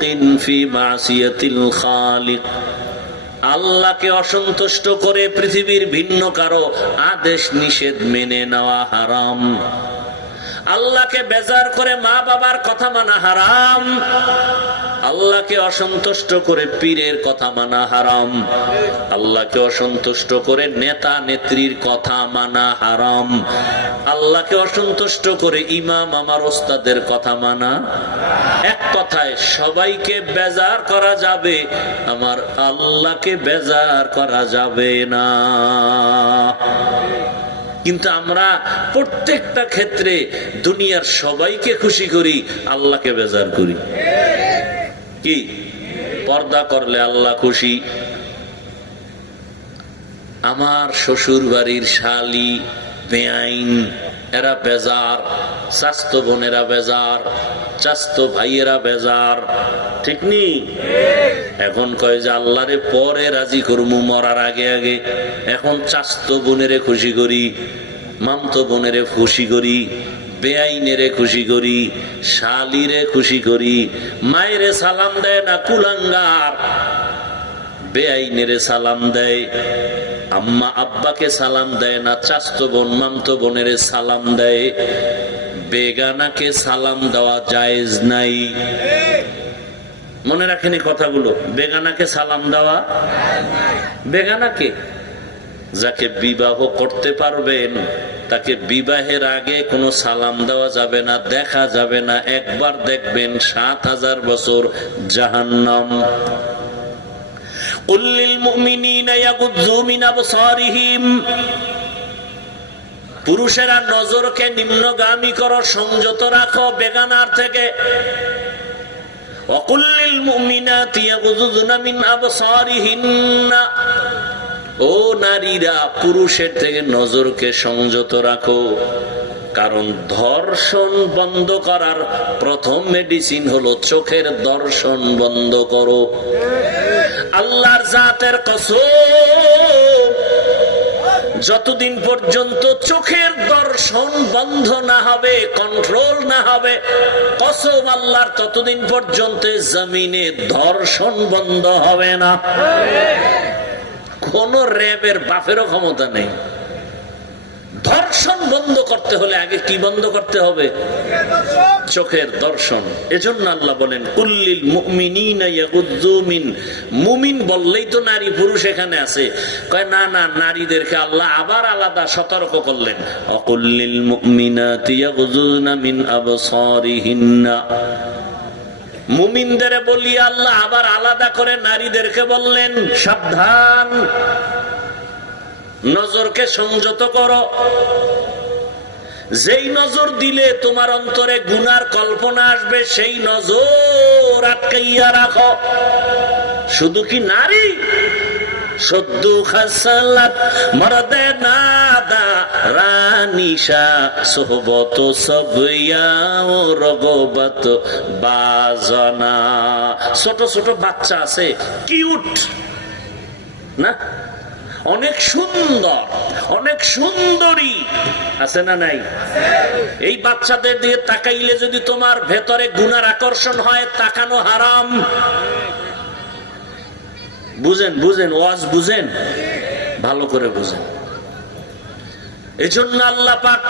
মাখলুকিন ফি মাসিয়াতিল খালিক। আল্লাহকে অসন্তুষ্ট করে পৃথিবীর ভিন্ন কারো আদেশ নিষেধ মেনে নেওয়া হারাম। আল্লাহকে বেজার করে মা বাবার কথা মানা হারাম। আল্লাহকে অসন্তুষ্ট করে পীরের কথা মানা হারাম। আল্লাহকে অসন্তুষ্ট করে নেতা নেত্রীর কথা মানা হারাম। আল্লাহকে অসন্তুষ্ট করে ইমাম আমার ওস্তাদের কথা মানা। এক কথায় সবাইকে বেজার করা যাবে, আমার আল্লাহকে বেজার করা যাবে না। কিন্তু আমরা প্রত্যেকটা ক্ষেত্রে দুনিয়ার সবাইকে খুশি করি, আল্লাহকে বেজার করি। কি পর্দা করলে আল্লাহ খুশি, আমার শ্বশুর বাড়ির শালি বেআইন এরা বেজার, চাস্তো বোনেরা বেজার, চাস্তো ভাইয়েরা বেজার, ঠিক নি? এখন কয় যে আল্লাহরে পরে রাজি করবো মরার আগে আগে। এখন চাস্তো বোনেরে খুশি করি, মামতো বোনেরে খুশি করি, বেআইনেরে খুশি করি, শালিরে খুশি করি। মায়েরে সালাম দেয় না কুলাঙ্গার, বেআইনেরে সালাম দেয়। আম্মা আব্বাকে সালাম দেয় না, চাস্তো বোন মামতো বোনেরে সালাম দেয়। বেগানাকে সালাম দেওয়া জায়েজ নাই। মনে রাখেন এই কথাগুলো। বেগানাকে সালাম দেওয়া, বেগানাকে, যাকে বিবাহ করতে পারবেন তাকে বিবাহের আগে কোনো সালাম দেওয়া যাবে না, দেখা যাবে না। একবার দেখবেন ৭,০০০ বছর জাহান্নাম। কুল লিল মুমিনিনা ইয়াগুযযু মিন আবসারিহিম, পুরুষেরা নজরকে নিম্নগামী করো, সংযত রাখো বেগানার থেকে। ওয়া কুল লিল মুমিনাতি ইয়াগুযযুনা মিন আবসারিহিন্না, ও নারীরা পুরুষের থেকে নজরকে সংযত রাখো। কারণ ধর্ষণ বন্ধ করার প্রথম মেডিসিন হলো চোখের দর্শন বন্ধ করো। আল্লাহর জাতের কসম, যতদিন পর্যন্ত চোখের দর্শন বন্ধ না হবে, কন্ট্রোল না হবে, কসম আল্লাহর, ততদিন পর্যন্ত জমিনে ধর্ষণ বন্ধ হবে না। কোন র্যাবের বাপেরও ক্ষমতা নেই। ধর্ষণ বন্ধ করতে হলে আগে কি বন্ধ করতে হবে? চোখের দর্শন। এজন্য আল্লাহ বলেন কুল্লিল মুমিনিনা ইয়াগুযযু মিন, মুমিন বললেই তো নারী পুরুষ এখানে আছে। কয় না না, নারীদেরকে আল্লাহ আবার আলাদা সতর্ক করলেন। ওয়াকুল্লিল মুমিনাতি ইয়াগুযুনা মিন আবসারিহিন্না, মুমিনদের বলি আল্লাহ আবার আলাদা করে নারীদেরকে বললেন সাবধান, নজরকে সংযত করো। যেই নজর দিলে তোমার অন্তরে গুনার কল্পনা আসবে, সেই নজর আটকাইয়া রাখো। শুধু কি নারী, সদ্দু খাসালাত মরদে নাদা রানিশা সোহবত সবইয়া ও রগবত বাজনা। ছোট ছোট বাচ্চা আছে, কিউট না, অনেক সুন্দর, অনেক সুন্দরী আছে না নাই? এই বাচ্চাদের দিয়ে তাকাইলে যদি তোমার ভেতরে গুনার আকর্ষণ হয়, তাকানো হারাম। বুঝেন বুঝেন, ওয়াজ বুঝেন, ভালো করে বুঝেন। এজন্য আল্লাহ পাক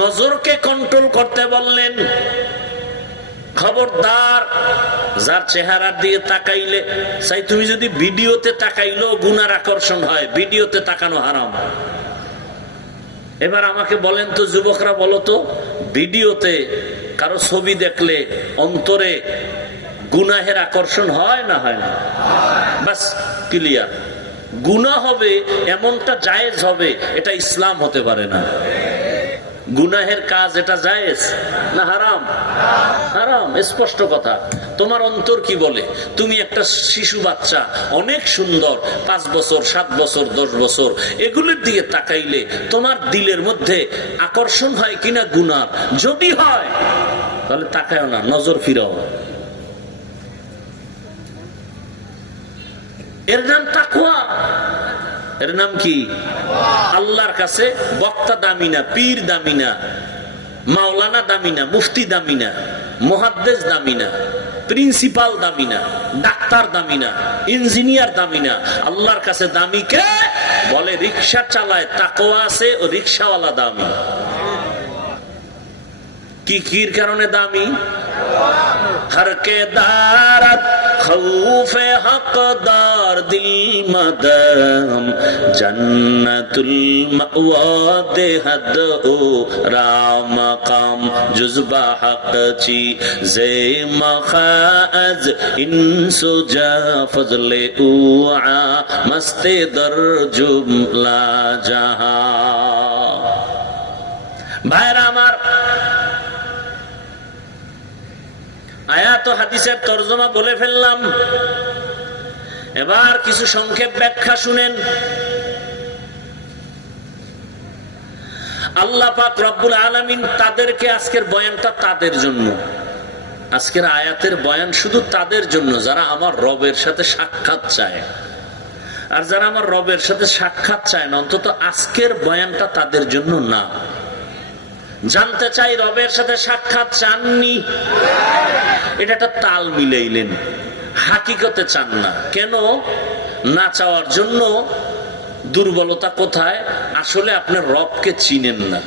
নজরকে কন্ট্রোল করতে বললেন। খবরদার, যার চেহারা দিয়ে তাকাইলে, চাই তুমি যদি ভিডিওতে তাকাইলেও গুনার আকর্ষণ হয়, ভিডিওতে তাকানো হারাম। এবার আমাকে বলেন তো যুবকরা, বলো তো, ভিডিওতে কারো ছবি দেখলে অন্তরে গুনাহের আকর্ষণ হয় না হয় না? বাস ক্লিয়ার। গুনাহ হবে এমনটা জায়েজ হবে, এটা ইসলাম হতে পারে না। গুনাহের কাজ এটা জায়েজ না হারাম? হারাম, স্পষ্ট কথা। তোমার অন্তর কি বলে? তুমি একটা শিশু বাচ্চা, অনেক সুন্দর, 5 বছর 7 বছর 10 বছর, এগুলোর দিকে তাকাইলে তোমার দিলের মধ্যে আকর্ষণ হয় কিনা গুনাহ? যদি হয় তাহলে তাকায়ও না, নজর ফিরাও। এর নাম তাকওয়া। এর নাম কি? আল্লাহর কাছে বক্তা দামি না, পীর দামি না, মাওলানা দামি না, মুফতি দামি না, মুহাদ্দিস দামি না। প্রিন্সিপাল দামি না, ডাক্তার দামি না, ইঞ্জিনিয়ার দামি না, আল্লাহর কাছে দামি কে? বলে রিক্সা চালায় তাকওয়া আছে ও রিক্সাওয়ালা দামি। কি কির কারণে দামি? হরকে দারাত খৌফে হকদার দিল মদম জন্নতুল মাওয়া দেহদ ও রাম কাম জুজবা হক চি জে মখাজ ইনসু জা ফজলে উআ মস্তে দর জুমলা জাহা। ভাইরা আমার, আয়াত ও হাদিসের তরজমা বলে ফেললাম, এবার কিছু সংক্ষেপ ব্যাখ্যা শুনেন। আল্লাহ পাক রব্বুল আলামিন তাদেরকে, আজকের বয়ানটা তাদের জন্য, আজকের আয়াতের বয়ান শুধু তাদের জন্য যারা আমার রবের সাথে সাক্ষাৎ চায়। আর যারা আমার রবের সাথে সাক্ষাৎ চায় না, অন্তত আজকের বয়ানটা তাদের জন্য না। জানতে চাই রবের সাথে সাক্ষাৎ চাননি, এটা একটা তাল মিলাইলেন, হাকিকতে চান না। কেন না চাওয়ার জন্য দুর্বলতা কোথায়? আসলে আপনার রবকে চিনেন না।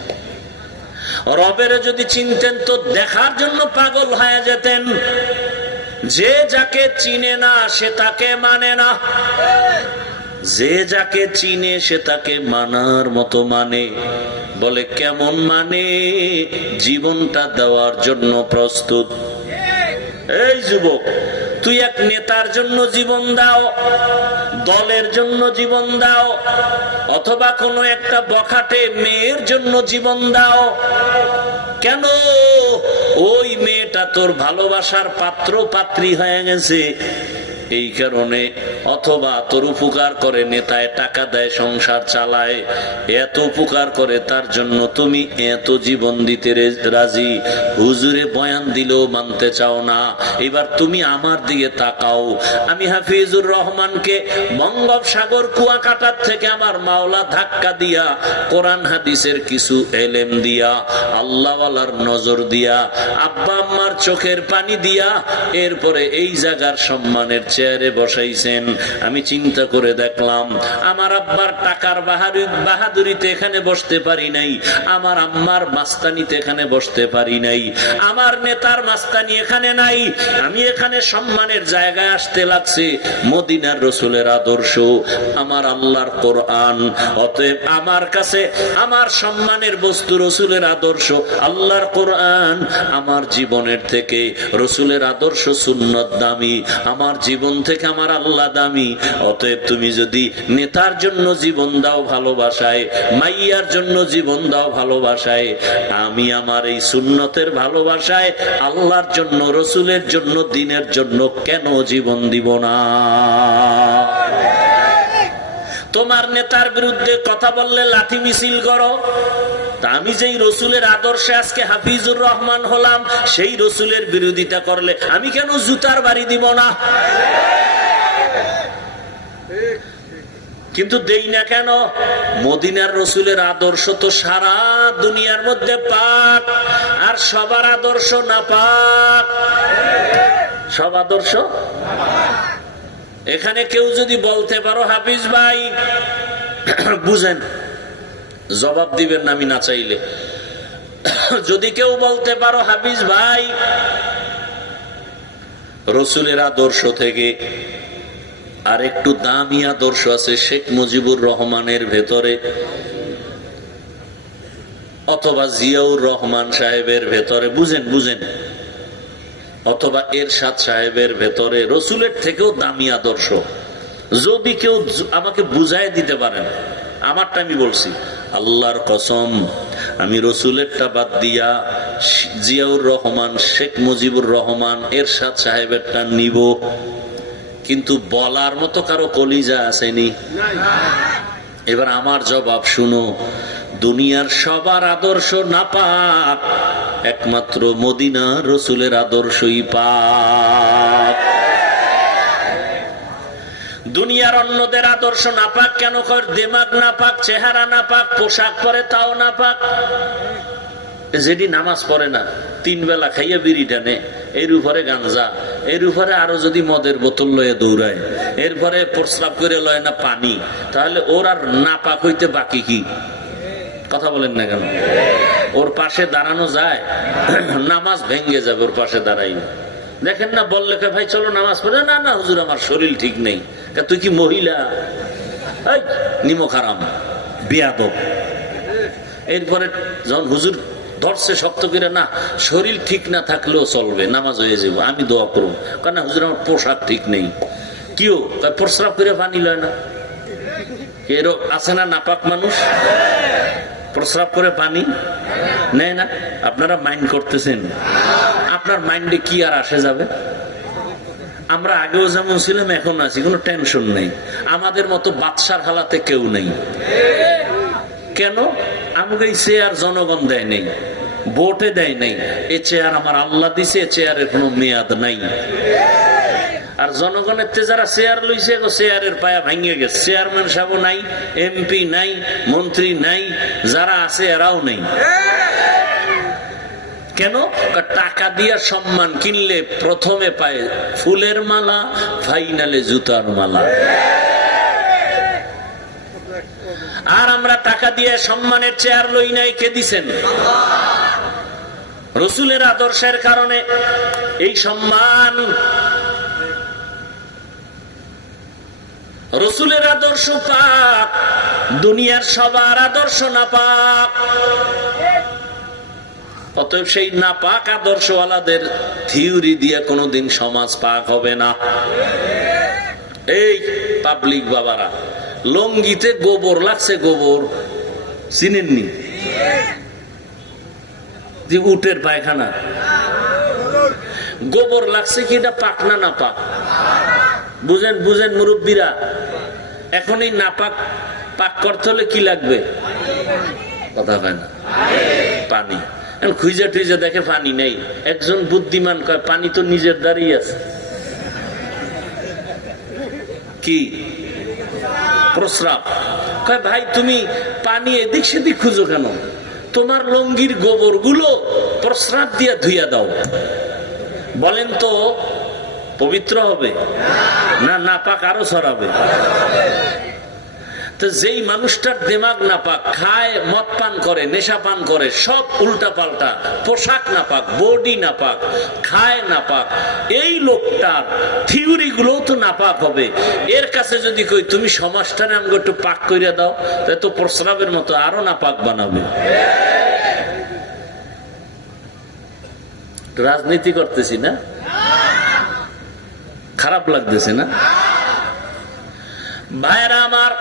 রবের যদি চিনতেন তো দেখার জন্য পাগল হয়ে যেতেন। যে যাকে চিনে না সে তাকে মানে না, যে যাকে চিনে সে তাকে মানার মতো মানে। বলে কেমন মানে? জীবনটা দেওয়ার জন্য প্রস্তুত। এই যুবক, তুই এক নেতার জন্য জীবন দাও, দলের জন্য জীবন দাও, অথবা কোনো একটা বখাটে মেয়ের জন্য জীবন দাও। কেন? ওই মেয়েটা তোর ভালোবাসার পাত্র পাত্রী হয়ে গেছে এই কারণে। অথবা তোর উপকার করে, নেতায় টাকা দেয়, সংসার চালায়, এত উপকার করে, তার জন্য তুমি এত জীবন দিতে রাজি। হুজুরে বয়ান দিলেও মানতে চাও না। এবার তুমি আমার দিকে তাকাও। আমি হাফিজুর রহমানকে বঙ্গোপসাগর কুয়াকাটার থেকে আমার মাওলা ধাক্কা দিয়া, কোরআন হাদিসের কিছু এলেম দিয়া, আল্লাহওয়ালার নজর দিয়া, আব্বা আম্মার চোখের পানি দিয়া, এরপরে এই জায়গার সম্মানের চেয়ারে বসাইছেন। আমি চিন্তা করে দেখলাম, আমার আব্বার টাকার বাহাদুরিতে এখানে বসতে পারি নাই, আমার আম্মার মাস্তানিতে এখানে বসতে পারি নাই, আমার নেতার মাস্তানি এখানে নাই। আমি এখানে সম্মানের জায়গায় আসতে লাগছে মদিনার রসুলের আদর্শ, আমার আল্লাহর কোরআন। অতএব আমার কাছে আমার সম্মানের বস্তু রসুলের আদর্শ, আল্লাহর কোরআন। আমার জীবনের থেকে রসুলের আদর্শ সুন্নত দামি, আমার জীবন থেকে আমার আল্লাহ দামি। অতএব তুমি যদি নেতার জন্য জীবন দাও ভালোবাসায়, মাইয়ার জন্য জীবন দাও ভালোবাসায়, আমি আমার এই সুন্নতের ভালোবাসায় আল্লাহর জন্য, রসুলের জন্য, দ্বীনের জন্য কেন জীবন দিব না? তোমার নেতার বিরুদ্ধে কথা বললে লাঠি মিছিল করো, তা আমি যেই রসুলের আদর্শে আজকে হাফিজুর রহমান হলাম, সেই রসুলের বিরোধিতা করলে আমি কেন জুতার বাড়ি দিব না? কিন্তু দেই না কেন? মদিনার রসুলের আদর্শ তো সারা দুনিয়ার মধ্যে পাক, আর সবার আদর্শ না পাক। সব আদর্শ এখানে কেউ যদি বলতে পারো হাফিজ ভাই বুঝেন, জবাব দিবেন না আমি না চাইলে। যদি কেউ বলতে পারো হাফিজ ভাই রসুলের আদর্শ থেকে আর একটু দামি আদর্শ আছে শেখ মুজিবুর রহমানের ভেতরে, অথবা জিয়াউর রহমান সাহেবের ভেতরে, বুঝেন, অথবা এরশাদ সাহেবের ভেতরে রসুলের থেকেও দামি আদর্শ, যদি কেউ আমাকে বুঝাই দিতে পারেন, আমারটা আমি বলছি, আল্লাহর কসম আমি রসুলেরটা বাদ দিয়া জিয়াউর রহমান, শেখ মুজিবুর রহমান, এরশাদ সাহেবেরটা নিব। কিন্তু বলার মতো কারো কলিজা আসেনি। এবার আমার জবাব শুনো, দুনিয়ার সবার আদর্শ না পাক, একমাত্র মদিনা রসুলের আদর্শই পাক। দুনিয়ার অন্যদের আদর্শ না পাক কেন? কর দিমাগ না পাক, চেহারা না পাক, পোশাক পরে তাও না পাক। যেটি নামাজ পড়ে না, 3 বেলা খাইয়া বিড়ি টানে, এর উপরে গাঞ্জা, এর উপরে আরো যদি মদের বোতল লয়ে দৌড়ায়, এরপরে প্রস্রাব করে লয় না পানি, তাহলে ওর আর নাপাক হইতে বাকি কি? কথা বলেন না কেন? ওর পাশে দাঁড়ানো যায়? নামাজ ভেঙ্গে যাবে ওর পাশে দাঁড়াই। দেখেন না, বললে ভাই চলো নামাজ পড়ে, না না হুজুর আমার শরীর ঠিক নেই। তুই কি মহিলা? নিমক হারাম, বেয়াদব। এরপরে যখন হুজুর ধরছে শক্ত করে, না শরীর ঠিক না থাকলেও চলবে, নামাজ হয়ে যাবো, আমি দোয়া করবো, কারণ হুজুর আমার পোশাক ঠিক নেই। কিও প্রস্রাব করে পানি লয় না? এরকম আছে না নাপাক মানুষ, প্রস্রাব করে পানি নেয় না? আপনারা মাইন্ড করতেছেন? আপনার মাইন্ডে কি আর আসে যাবে? আমরা আগেও যেমন ছিলাম এখন আছি, কোনো টেনশন নেই। আমাদের মতো বাদশার হালাতে কেউ নেই। কেন? আমাকে এই চেয়ার জনগণ দেয় নেই, ভোটে দেয় নাই। এ চেয়ার আমার আল্লাহ দিছে, চেয়ারের কোনো মেয়াদ নাই। আর জনগণের যারা চেয়ার লইছে, চেয়ারের পায়া ভাঙিয়ে গেছে। চেয়ারম্যান সাহেব নাই, এমপি নাই, মন্ত্রী নাই, যারা আছে এরাও নেই। কেন? টাকা দিয়ে সম্মান কিনলে প্রথমে পায় ফুলের মালা, ফাইনালে জুতার মালা। আর আমরা টাকা দিয়ে সম্মানের চেয়ার লই নাই, কে দিছেন? রসুলের আদর্শের কারণে এই সম্মান। রসুলের আদর্শ পাক, দুনিয়ার সবার আদর্শ না পাক। অতএব সেই না পাক আদর্শওয়ালাদের থিওরি দিয়ে কোনোদিন সমাজ পাক হবে না। এই পাবলিক বাবারা, লঙ্গিতে গোবর লাগছে, গোবর চিনেননি? যে উটের পায়খানা, গোবর লাগছে কি এটা পাক না না পাক? বুঝেন বুঝেন মুরব্বীরা। এখন এই নাপাক পাক করতে হলে কি লাগবে? কথা হয় না, পানি। খুঁজে টুইজে দেখে পানি নেই। একজন বুদ্ধিমান কয় পানি তো নিজের দাঁড়িয়ে আছে। কি? প্রস্রাব। কয় ভাই তুমি পানি এদিক সেদিক খুঁজো কেন? তোমার লঙ্গির গোবর গুলো প্রস্রাব দিয়ে ধুইয়া দাও। বলেন তো পবিত্র হবে না নাপাক আরো ছড়াবে? তো যেই মানুষটার দিমাগ নাপাক, খায়, মদ পান করে, নেশা পান করে, সব উল্টা পাল্টা, পোশাক নাপাক, বডি নাপাক, খায় নাপাক, এই লোকটার থিওরি গুলো তো নাপাক হবে। এর কাছে যদি কই তুমি সমাজটারে আমাকে একটু পাক কইরা দাও, তাই তো প্রস্রাবের মতো আরো নাপাক বানাবে। রাজনীতি করতেছি না? খারাপ লাগতেছে না? ভাইরা আমার,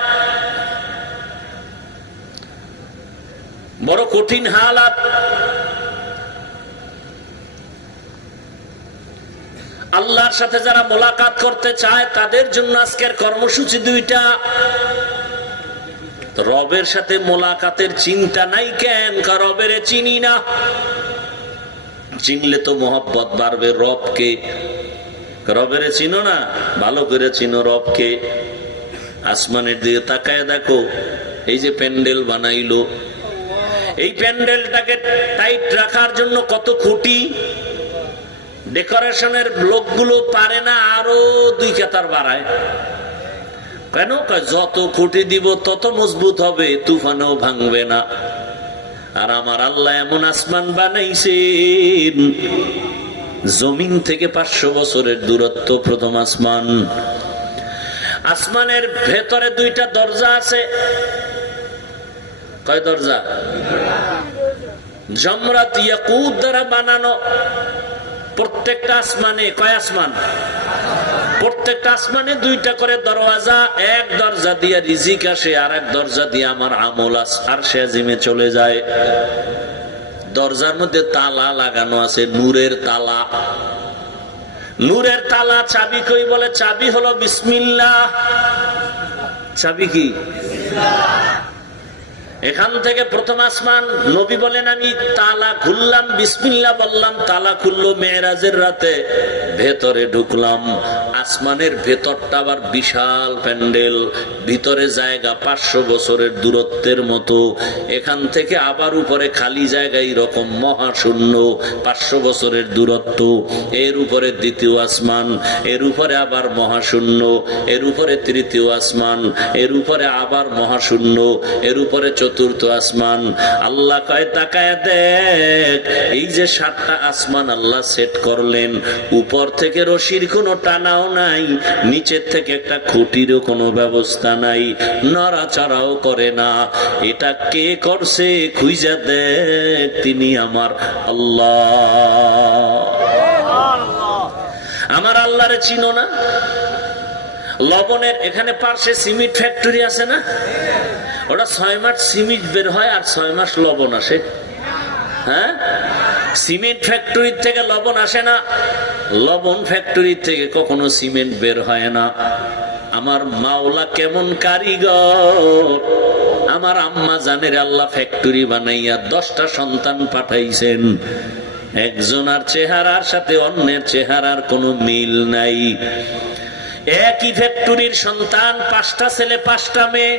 বড় কঠিন হালাত। আল্লাহর সাথে যারা মোলাকাত করতে চায় তাদের জন্য আজকের কর্মসূচি দুইটা। রবের সাথে মোলাকাতের চিন্তা নাই কেন? রবের চিনি না। চিনলে তো মোহব্বত বাড়বে। রবকে, রবের চিনো না? ভালো করে চিনো রবকে। আসমানের দিকে তাকায় দেখো, এই যে প্যান্ডেল বানাইলো, এই প্যান্ডেলটাকে টাইট রাখার জন্য কত খুঁটি। ডেকোরেশনের লোকগুলো পারে না আরো 2 কাতার বাড়ায়। কেন? যত খুঁটি দিব তত মজবুত হবে, তুফানেও ভাঙবে না। আর আমার আল্লাহ এমন আসমান বানাইছেন, জমিন থেকে 500 বছরের দূরত্ব প্রথম আসমান। আসমানের ভেতরে 2টা দরজা আছে। কয় দরজা? জমরাত ইয়াকুত দ্বারা বানানো। প্রত্যেকটা আসমানে, কয় আসমান? প্রত্যেকটা আসমানে 2টা করে দরওয়াজা। এক দরজা দিয়ে রিজিক আসে, আর এক দরজা দিয়ে আমার আমল আরশে আজিমে চলে যায়। দরজার মধ্যে তালা লাগানো আছে, নূরের তালা। নূরের তালা চাবি কই? বলে চাবি হলো বিসমিল্লাহ। চাবি কি? এখান থেকে প্রথম আসমান, নবী বলেন আমি তালা খুললাম, বিসমিল্লাহ বললাম, তালা খুললো মেরাজের রাতে, ভেতরে ঢুকলাম। আসমানের ভেতরটা আবার বিশাল প্যান্ডেল, ভিতরে জায়গা 500 বছরের দূরত্বের মতো। এখান থেকে আবার উপরে খালি জায়গা, এরকম মহাশূন্য, 500 বছরের দূরত্ব। এর উপরে দ্বিতীয় আসমান, এর উপরে আবার মহাশূন্য, এর উপরে তৃতীয় আসমান, এর উপরে আবার মহাশূন্য, এর উপরে চতুর্থ আসমান। আল্লাহ কয় তাকায় দেখ, এই যে 7টা আসমান আল্লাহ সেট করলেন, উপর থেকে রশির কোনো টানাও নাই, নিচের থেকে একটা খুঁটিরও কোনো ব্যবস্থা নাই, নড়াচড়াও করে না। এটা কে করছে খুঁজে দেখ, তিনি আমার আল্লাহ। আমার আল্লাহরে চিনো না? লবণের এখানে পার্শ্বে সিমেন্ট ফ্যাক্টরি আছে না? ওটা 6 মাস সিমেন্ট বের হয় আর 6 মাস লবণ আসে। হ্যাঁ, সিমেন্ট ফ্যাক্টরি থেকে লবণ আসে না, লবণ ফ্যাক্টরি থেকে কখনো সিমেন্ট বের হয় না। আমার মাওলা কেমন কারিগর! আমার আম্মা জানের আল্লাহ ফ্যাক্টরি বানাইয়া 10টা সন্তান পাঠাইছেন। একজনের চেহারার সাথে অন্যের চেহারার কোনো মিল নাই। একই ফ্যাক্টরির সন্তান, 5টা ছেলে 5টা মেয়ে,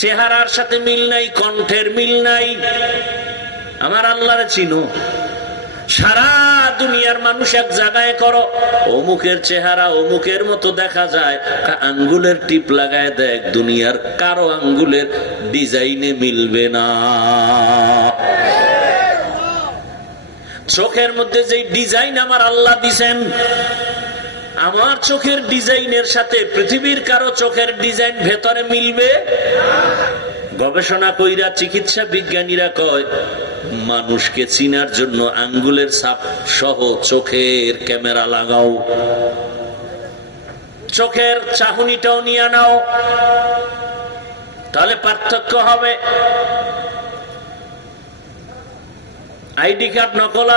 চেহারার সাথে মিল নাই, কণ্ঠের মিল নাই। আমার আল্লাহরে চিনো? সারা দুনিয়ার মানুষ এক জায়গায় করো, অমুকের চেহারা অমুকের মতো দেখা যায়, আঙ্গুলের টিপ লাগায় দেখ, দুনিয়ার কারো আঙ্গুলের ডিজাইনে মিলবে না। চোখের মধ্যে যে ডিজাইন আমার আল্লাহ দিছেন, আমার চোখের ডিজাইনের সাথে পৃথিবীর কারো চোখের ডিজাইন ভেতরে মিলবে? গবেষণা কইরা চিকিৎসা বিজ্ঞানীরা কয়, মানুষকে চিনার জন্য আঙ্গুলের ছাপ সহ চোখের ক্যামেরা লাগাও, চোখের চাহনিটাও নিয়ে নাও, তাহলে পার্থক্য হবে। আইডি কার্ড নকল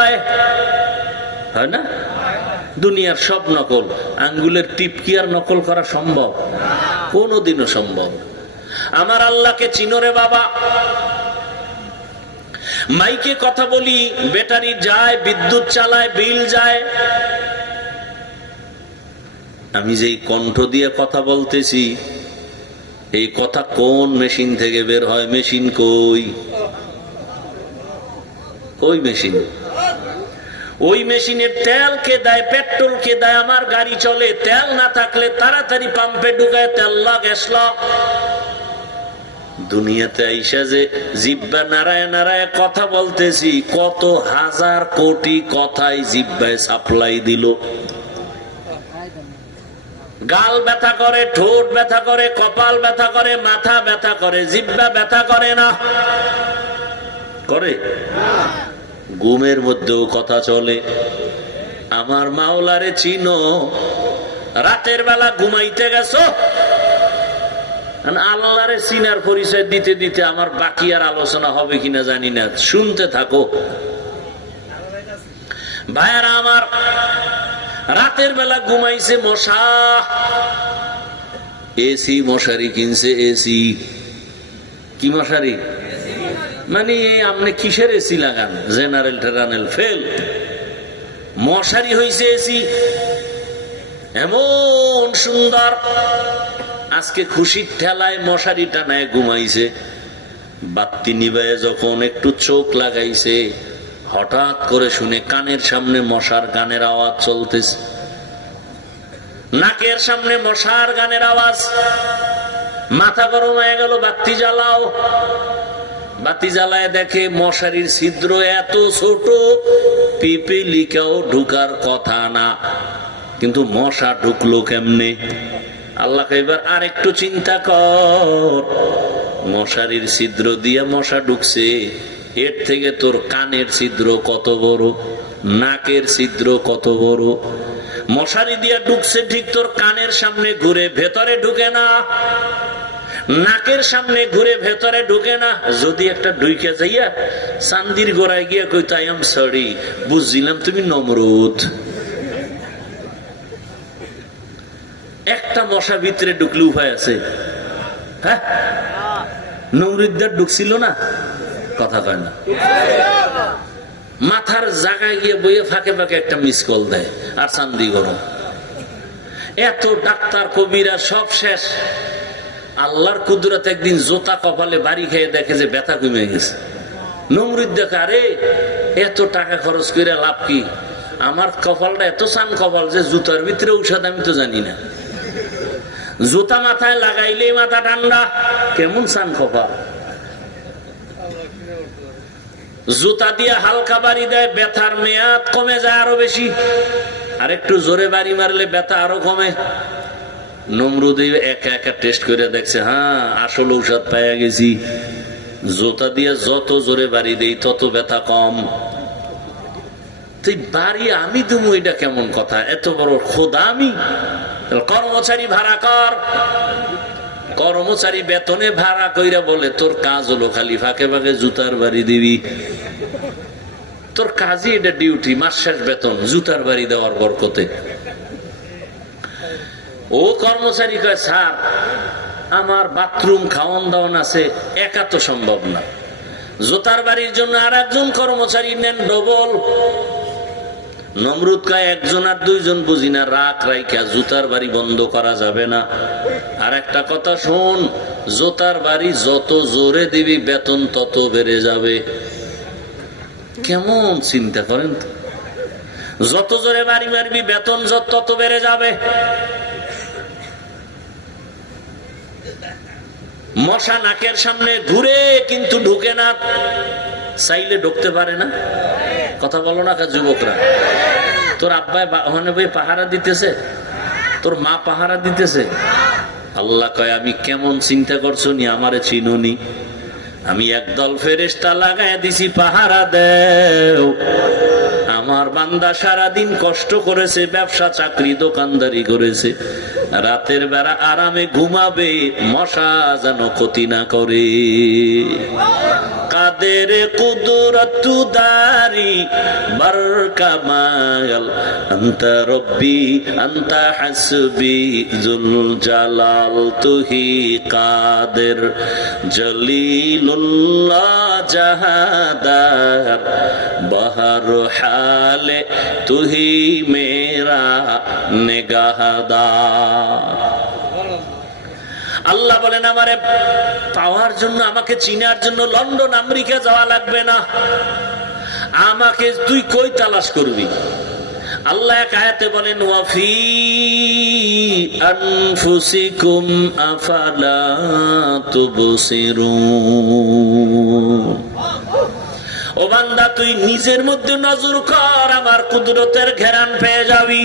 হয় না? দুনিয়ার সব নকল। আঙ্গুলের টিপ কি আর নকল করা সম্ভব? কোনদিনও সম্ভব। আমার আল্লাহকে চিনোরে বাবা? মাইকে কথা বলি, ব্যাটারি যায়, বিদ্যুৎ চালায়, বিল যায়। আমি যেই কণ্ঠ দিয়ে কথা বলতেছি, এই কথা কোন মেশিন থেকে বের হয়? মেশিন কই? ওই মেশিন, ওই মেশিনের তেল কে দেয়, পেট্রোল কে দেয়? আমার গাড়ি চলে, তেল না থাকলে তাড়াতাড়ি পাম্পে ঢুকায় তেল গ্যাস। দুনিয়াতে আইসা যে জিব্বা নাড়ায় নাড়ায় কথা বলতেছি, কত হাজার কোটি কথাই জিব্বায় সাপ্লাই দিল। গাল ব্যথা করে, ঠোঁট ব্যথা করে, কপাল ব্যথা করে, মাথা ব্যথা করে, জিব্বা ব্যথা করে না? করে? ঘুমের মধ্যেও কথা চলে। আমার মাওলারে চিনো? রাতের বেলা ঘুমাইতে গেছো, আল্লাহরে চিনার পরিচয় দিতে দিতে আমার বাকি আর আলোচনা হবে কিনা জানি না, শুনতে থাকো ভাইয়ারা আমার। রাতের বেলা ঘুমাইছে মশা, এসি মশারি কিনছে। এসি কি মশারি? মানে আপনি কিসের এসি লাগান? জেনারেল টেরানেল ফেল, মশারি হইছে এসি। এমন সুন্দর, আজকে খুশির ঠেলায় মশারি টানায় ঘুমাইছে। বাতি নিবায় যখন একটু চোখ লাগাইছে, হঠাৎ করে শুনে কানের সামনে মশার গানের আওয়াজ চলতেছে, নাকের সামনে মশার গানের আওয়াজ। মাথা গরম হয়ে গেল, বাতি জ্বালাও। বাতি জ্বালায় দেখে মশারির ছিদ্র এত ছোট, পিপিলিকাও ঢুকার কথা না, কিন্তু মশা ঢুকলো কেমনে? আল্লাহ এবার আর একটু চিন্তা কর, মশারির ছিদ্র দিয়ে মশা ঢুকছে, এর থেকে তোর কানের ছিদ্র কত বড়, নাকের ছিদ্র কত বড়। মশারি দিয়ে ঢুকছে ঠিক তোর কানের সামনে ঘুরে, ভেতরে ঢুকে না। নাকের সামনে ঘুরে, ভেতরে ঢুকে না। যদি একটা ঢুকে যাইয়া চান্দির গোড়ায় গিয়া কইতো আই এম সরি, বুঝছিলাম তুমি নমরুদ। একটা মশা ভিতরে ঢুকলে উপায় আছে? হ্যাঁ, নমরুদ্দার ঢুকছিল না, কথা কয় না, মাথার জায়গায় গিয়ে বইয়ে ফাঁকে ফাঁকে একটা মিস কল দেয় আর চান্দি গরম। এত ডাক্তার কবিরা সব শেষ। আল্লাহর কুদরত, একদিন জোতা কপালে বাড়ি খেয়ে দেখে যে ব্যথা কমে গেছে। নমরুদ দেখে, আরে এত টাকা খরচ করে লাভ কি, আমার কপালটা এত সান কপাল যে জুতার ভিতরে ঔষধ আমি তো জানি না, জুতা মাথায় লাগাইলে মাথা ঠান্ডা, কেমন সান কপাল। জুতা দিয়ে হালকা বাড়ি দেয়, ব্যথার মেয়াদ কমে যায় আরো বেশি, আর একটু জোরে বাড়ি মারলে ব্যথা আরো কমে। নমরুদ একা একা টেস্ট করে দেখছে, হ্যাঁ আসল ঔষধ পাইয়া গেছি, জুতা দিয়ে যত জোরে বাড়ি দেই তত ব্যথা কম। তুই বাড়ি আমি দেবো, এটা কেমন কথা, এত বড় খোদা আমি? কর্মচারী ভাড়া কর, কর্মচারী বেতনে ভাড়া কইরা বলে তোর কাজ হলো খালি ফাঁকে ফাঁকে জুতার বাড়ি দিবি, তোর কাজই এটা ডিউটি, মাস শেষ বেতন জুতার বাড়ি দেওয়ার বরকতে। ও কর্মচারী কয়, স্যার আমার বাথরুম খাওয়ান দাওয়ান আছে, একা তো সম্ভব না, জুতার বাড়ির জন্য আর একজন কর্মচারী নেন ডবল। নমরুদ কয়, একজন আর দুইজন বুঝি না, রাখ রাইখা জুতার বাড়ি বন্ধ করা যাবে না। আর একটা কথা শোন, জুতার বাড়ি যত জোরে দিবি বেতন তত বেড়ে যাবে। কেমন চিন্তা করেন তো, যত জোরে বাড়ি মারবি বেতন তত বেড়ে যাবে। মশা নাকের সামনে ঘুরে কিন্তু ঢুকে না, চাইলে ঢুকতে পারে না। কথা বলো না যুবকরা, তোর আব্বাই ওখানে বই পাহারা দিতেছে, তোর মা পাহারা দিতেছে। আল্লাহ কয়, আমি কেমন চিন্তা করছো নি, আমারে চিনুনি, আমি একদল ফেরেশতা লাগায় দিছি পাহারা দেও। আমার বান্দা সারাদিন কষ্ট করেছে, ব্যবসা চাকরি দোকানদারি করেছে, রাতের বেলা আরামে ঘুমাবে, মশা যেন ক্ষতি না করে। কাদের কুদরত দারি বরকামাল, আনতা রব্বি আনতা হাসবি জুল জালাল, তুহি কাদের জলিলুল্লাহ জাহাদার, বাহর হালে তুহি মেরা নিগাহদার। আল্লাহ বলেন, আমারে পাওয়ার জন্য, আমাকে চিনার জন্য লন্ডন আমেরিকা যাওয়া লাগবে না, আমাকে তুই কই তালাশ করবি। আল্লাহ এক আয়াতে বলেন, ওয়াফি আনফুসিকুম আফালা তুবসিরুন। ও বান্দা, তুই নিজের মধ্যে নজর কর, আমার কুদরতের ঘেরান পেয়ে যাবি।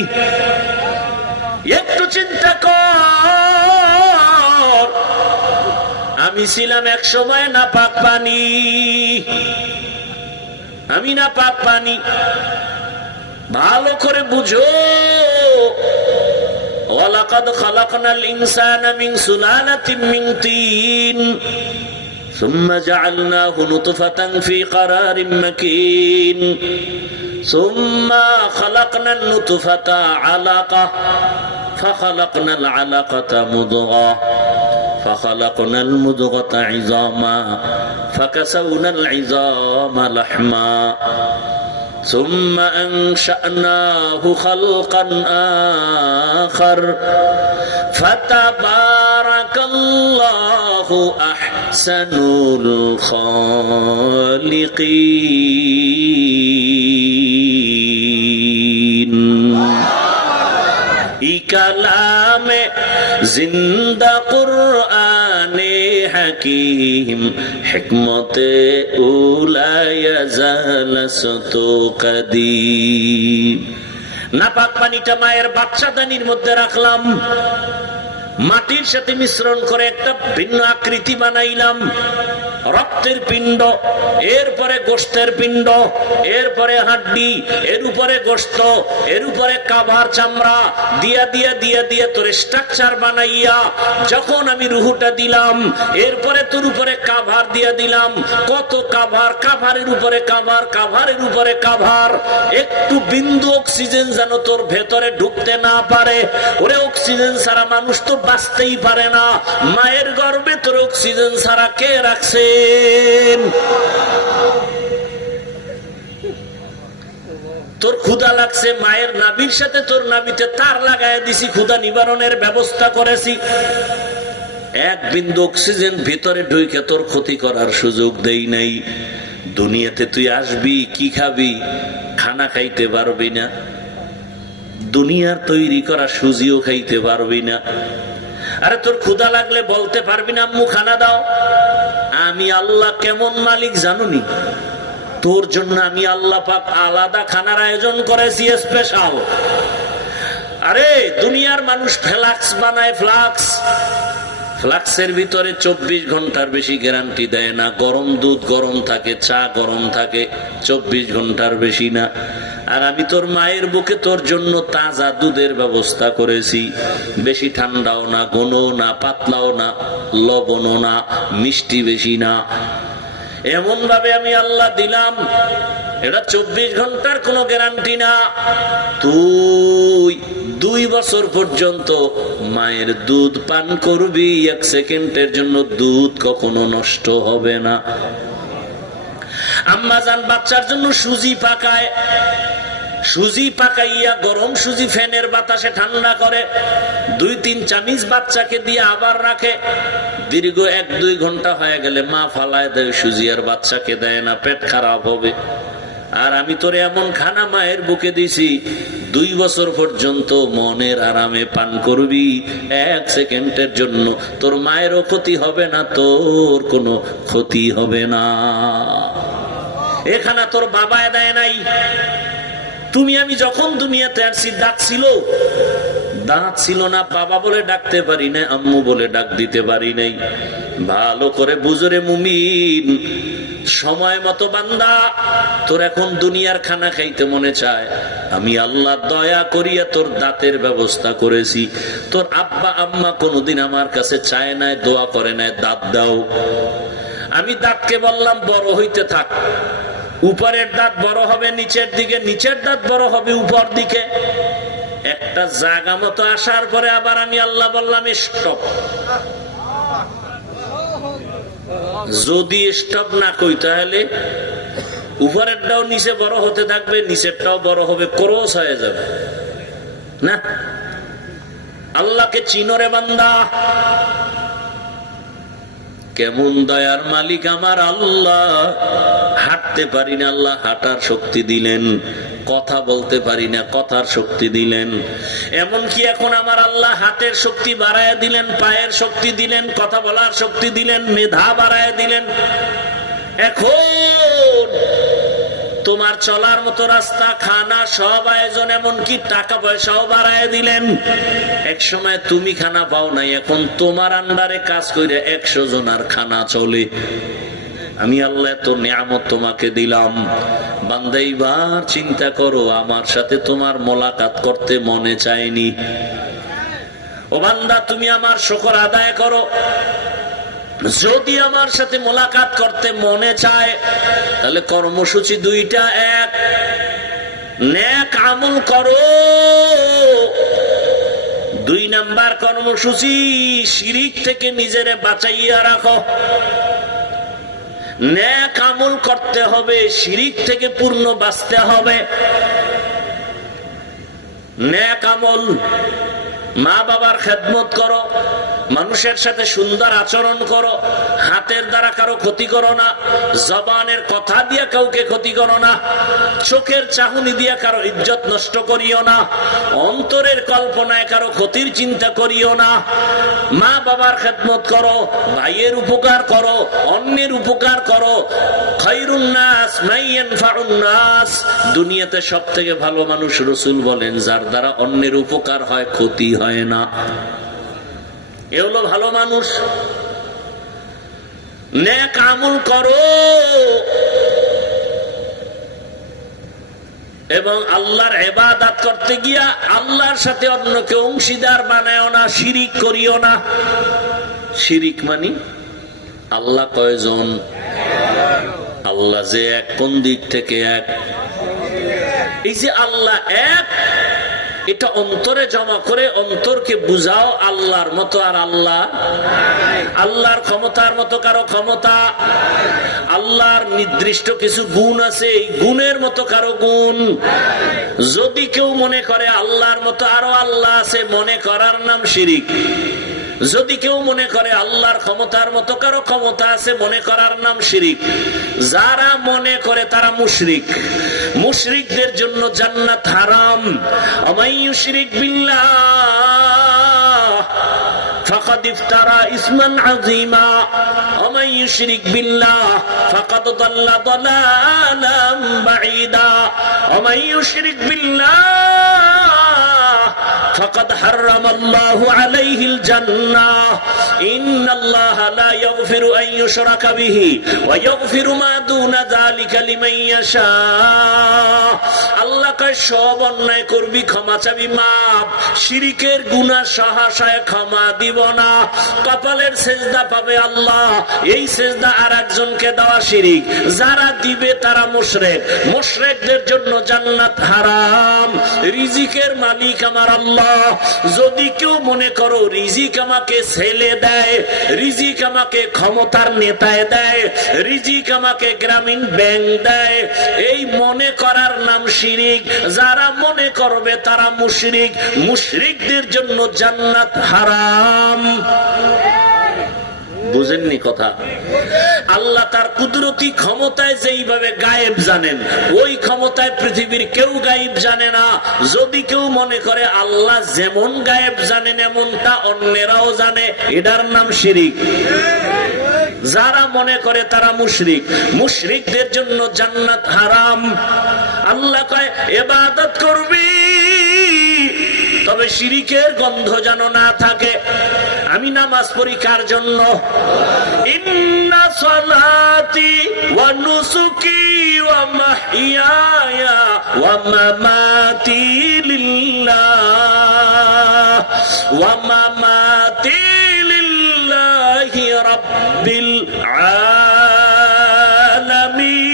একটু চিন্তা কর, আমি ছিলাম এক সময় নাপাক পানি, আমি নাপাক পানি। ভালো করে বুঝো, ওয়ালাকাদ খালাকনাল ইনসানা মিন সুলালাতিন মিন তিন সুম্মা জাআলনাহু নুতফাতান ফি ক্বারারিন মাকিন সুম্মা খালাকনান নুতফাতা আলাকা ফাখালাকনাল আলাকাতা মুদগা فخلقنا المضغة عظاما فكسونا العظام لحما ثم أنشأناه خلقا آخر فتبارك الله أحسن الخالقين কালামে জিন্দা কুরআনে হাকিম হিকমতে উলায়া জালাসতু কাদিম। নাপাক পানিটা মায়ের বাচ্চাদানির মধ্যে রাখলাম, মাটির সাথে মিশ্রণ করে একটা ভিন্ন আকৃতি বানাইলাম, রক্তের পিণ্ড, এরপরে গোশতের পিণ্ড, এরপরে হাড্ডি, এর উপরে গোশত, এর উপরে কাভার চামড়া দিয়া দিয়া দিয়া দিয়া তোর স্ট্রাকচার বানাইয়া যখন আমি রুহুটা দিলাম, এরপরে তোর উপরে কাভার দিয়া দিলাম। কত কাভার, কাভারের উপরে কাভার, কাভারের উপরে কাভার। একটু বিন্দু অক্সিজেন যেন তোর ভেতরে ঢুকতে না পারে। ওরে অক্সিজেন ছাড়া মানুষ তো বাঁচতেই পারে না। মায়ের গর্ভে তোর অক্সিজেন ছাড়া কে রাখছেন? তোর ক্ষুধা লাগছে, মায়ের নাভির সাথে তোর নাভিতে তার লাগায় দিছি, ক্ষুধা নিবারণের ব্যবস্থা করেছি। এক বিন্দু অক্সিজেন ভিতরে ঢুকে তোর ক্ষতি করার সুযোগ দেই নাই। দুনিয়াতে তুই আসবি, কি খাবি? খানা খাইতে পারবি না, দুনিয়ার তৈরি করা সুজিও খাইতে পারবি না। আরে তোর ক্ষুধা লাগলে বলতে পারবি না আম্মু খানা দাও? আমি আল্লাহ কেমন মালিক জানুনি? তোর জন্য আমি আল্লাহ পাক আলাদা খানার আয়োজন করেছি, স্পেশাল। আরে দুনিয়ার মানুষ ফ্লাক্স বানায়, ফ্লাক্স, ফ্লাক্সের ভিতরে 24 ঘন্টার বেশি গ্যারান্টি দেয় না। গরম দুধ গরম থাকে, চা গরম থাকে, 24 ঘন্টার বেশি না। আর আমি তোর মায়ের বুকে তোর জন্য তাজা দুধের ব্যবস্থা করেছি। বেশি ঠান্ডাও না, ঘনও না, পাতলাও না, লবণও না, মিষ্টি বেশি না। এমন ভাবে আমি আল্লাহ দিলাম, এটা 24 ঘন্টার কোনো গ্যারান্টি না। তুই 2 বছর পর্যন্ত মায়ের দুধ পান করবি, 1 সেকেন্ডের জন্য দুধ কখনো নষ্ট হবে না। আম্মা জান বাচ্চার জন্য সুজি পাকায়, সুজি পাকাইয়া গরম সুজি ফ্যানের বাতাসে ঠান্ডা করে 2-3 চামচ বাচ্চাকে দিয়ে আবার রাখে। দীর্ঘ 1-2 ঘন্টা হয়ে গেলে মা ফালায় দেয় সুজি, আর বাচ্চাকে দেয় না, পেট খারাপ হবে। আর আমি তোরে এমন খানা মায়ের বুকে দিছি, 2 বছর পর্যন্ত মনের আরামে পান করবি, 1 সেকেন্ডের জন্য তোর মায়েরও ক্ষতি হবে না, তোর কোনো ক্ষতি হবে না। এখানে তোর বাবা দেয় নাই। তুমি আমি যখন দুনিয়াতে আসছি, দাঁত ছিল? দাঁত ছিল না, বাবা বলে ডাকতে পারি না, আম্মু বলে ডাক দিতে পারি নাই। ভালো করে বুঝরে মুমিন, সময় মতো বান্দা তোর এখন দুনিয়ার খানা খাইতে মনে চায়, আমি আল্লাহ দয়া করিয়া তোর দাঁতের ব্যবস্থা করেছি। তোর আব্বা আম্মা কোনোদিন আমার কাছে চায় নাই, দোয়া করে নাই দাঁত দাও। আমি দাঁতকে বললাম বড় হইতে থাক, উপরের দাঁত বড় হবে নিচের দিকে, নিচের দাঁত বড় হবে উপর দিকে। একটা জায়গা মতো আসার পরে আবার আমি আল্লাহ বললাম স্টপ। যদি স্টপ না কই তাহলে উপরেরটাও নিচে বড় হতে থাকবে, নিচেরটাও বড় হবে, ক্রস হয়ে যাবে না। আল্লাহকে চিনরে বান্দা, কেমন দয়ার মালিক আমার আল্লাহ। হাঁটতে পারি না, আল্লাহ হাঁটার শক্তি দিলেন। কথা বলতে পারি না, কথার শক্তি দিলেন। এমনকি এখন আমার আল্লাহ হাতের শক্তি বাড়ায় দিলেন, পায়ের শক্তি দিলেন, কথা বলার শক্তি দিলেন, মেধা বাড়ায় দিলেন। এখন তোমার চলার মতো রাস্তা, খানা সব আয়োজন, এমনকি টাকা পয়সাও বাড়ায় দিলেন। এক সময় তুমি খানা পাও নাই, এখন তোমার আন্ডারে কাজ করে 100 জনের খানা চলে। আমি আল্লাহ এত নিয়ামত তোমাকে দিলাম। বান্দা এইবার চিন্তা করো, আমার সাথে তোমার মোলাকাত করতে মনে চায়নি? ও বান্দা, তুমি আমার শুকর আদায় করো। যদি আমার সাথে মোলাকাত করতে মনে চায়, তাহলে কর্মসূচি 2টা। 1, নেক আমল করো। 2 নাম্বার কর্মসূচি, শিরিক থেকে নিজেরে বাঁচাইয়া রাখো। নেক আমল করতে হবে, শিরিক থেকে পূর্ণ বাঁচতে হবে। নেক আমল, মা বাবার খেদমত করো, মানুষের সাথে সুন্দর আচরণ করো, হাতের দ্বারা কারো ক্ষতি করো না, জবানের কথা দিয়ে কাউকে ক্ষতি করো না, চোখের চাহনি দিয়ে কারো ইজ্জত নষ্ট করিও না, অন্তরের কল্পনায় কারো ক্ষতির চিন্তা করিও না। মা বাবার খেদমত করো, ভাইয়ের উপকার করো, অন্যের উপকার করো। খায়রুন নাস মান ইয়ানফাউন নাস। দুনিয়াতে সবথেকে ভালো মানুষ রাসূল বলেন, যার দ্বারা অন্যের উপকার হয়, ক্ষতি হয় না। এ হলো ভালো মানুষ। নেক আমল করো এবং আল্লাহর ইবাদত করতে গিয়া আল্লাহর সাথে অন্যকে অংশীদার বানায়ও না, শিরিক করিও না। শিরিক মানে আল্লাহ কয়জন? আল্লাহ যে এক, কোন দিক থেকে এক? এই যে আল্লাহ এক, এটা অন্তরে জমা করে অন্তরকে বুঝাও আল্লাহর মতো আর আল্লাহ, আল্লাহর ক্ষমতার মতো কারো ক্ষমতা, আল্লাহর নির্দিষ্ট কিছু গুণ আছে, এই গুণের মতো কারো গুণ। যদি কেউ মনে করে আল্লাহর মতো আরো আল্লাহ আছে, মনে করার নাম শিরিক। যদি কেউ মনে করে আল্লাহর ক্ষমতার মতো কারো ক্ষমতা আছে, মনে করার নাম শিরিক। যারা মনে করে তারা মুশরিক। মুশরিকদের জন্য জান্নাত হারাম। আমাইয়ুশরিক বিল্লাহ ফাকাদ ইফতারা ইসমান আযীমা ওয়া ইউশরিক বিল্লাহ ফাকাদ দাল্লা দালালাম বাঈদা ওয়া ইউশরিক বিল্লাহ ফাকাদ হারামাল্লাহু আলাইহিল জান্নাহ ইন্নাল্লাহা লা ইয়াগফিরু আন ইউশরাকা বিহি ওয়া ইয়াগফিরু মা দুনা যালিকা লিমান ইয়াশা। আল্লাহ কয় সব অন্যায় করবি ক্ষমা চাবি মাপ, শিরিকের গুনাহ সহসায় ক্ষমা দিব না। কপালের সেজদা পাবে আল্লাহ, এই সেজদা আর একজনকে দেওয়া শিরিক। যারা দিবে তারা মুশরিক। মুশরিকদের জন্য জান্নাত হারাম। রিজিকের মালিক আমার আল্লাহ। যদি কেউ মনে করো রিজিক আমাকে ছেলে দেয়, রিজিক আমাকে ক্ষমতার নেতায় দেয়, রিজিক আমাকে গ্রামীণ ব্যাংক দেয়, এই মনে করার নাম শিরিক। যারা মনে করবে তারা মুশরিক। মুশরিকদের জন্য জান্নাত হারাম। বুঝেননি কথা? আল্লাহ তার কুদরতি ক্ষমতায় যেইভাবে গায়েব জানেন, ওই ক্ষমতায় পৃথিবীর কেউ গায়েব জানে না। যদি কেউ মনে করে আল্লাহ যেমন গায়েব জানেন এমনটা অন্যেরাও জানে, এটার নাম শিরিক। যারা মনে করে তারা মুশরিক। মুশরিকদের জন্য জান্নাত হারাম। আল্লাহ কয় ইবাদত করবি, তবে শিরিকের গন্ধ যেন না থাকে। আমি নামাজ পড়ি কার জন্য? ইন্না সালাতি ওয়া নুসুকি ওয়া মাহইয়ায়া ওয়া মামাতি লিল্লাহ ওয়া মামাতি লিল্লাহি রাব্বিল আলামিন।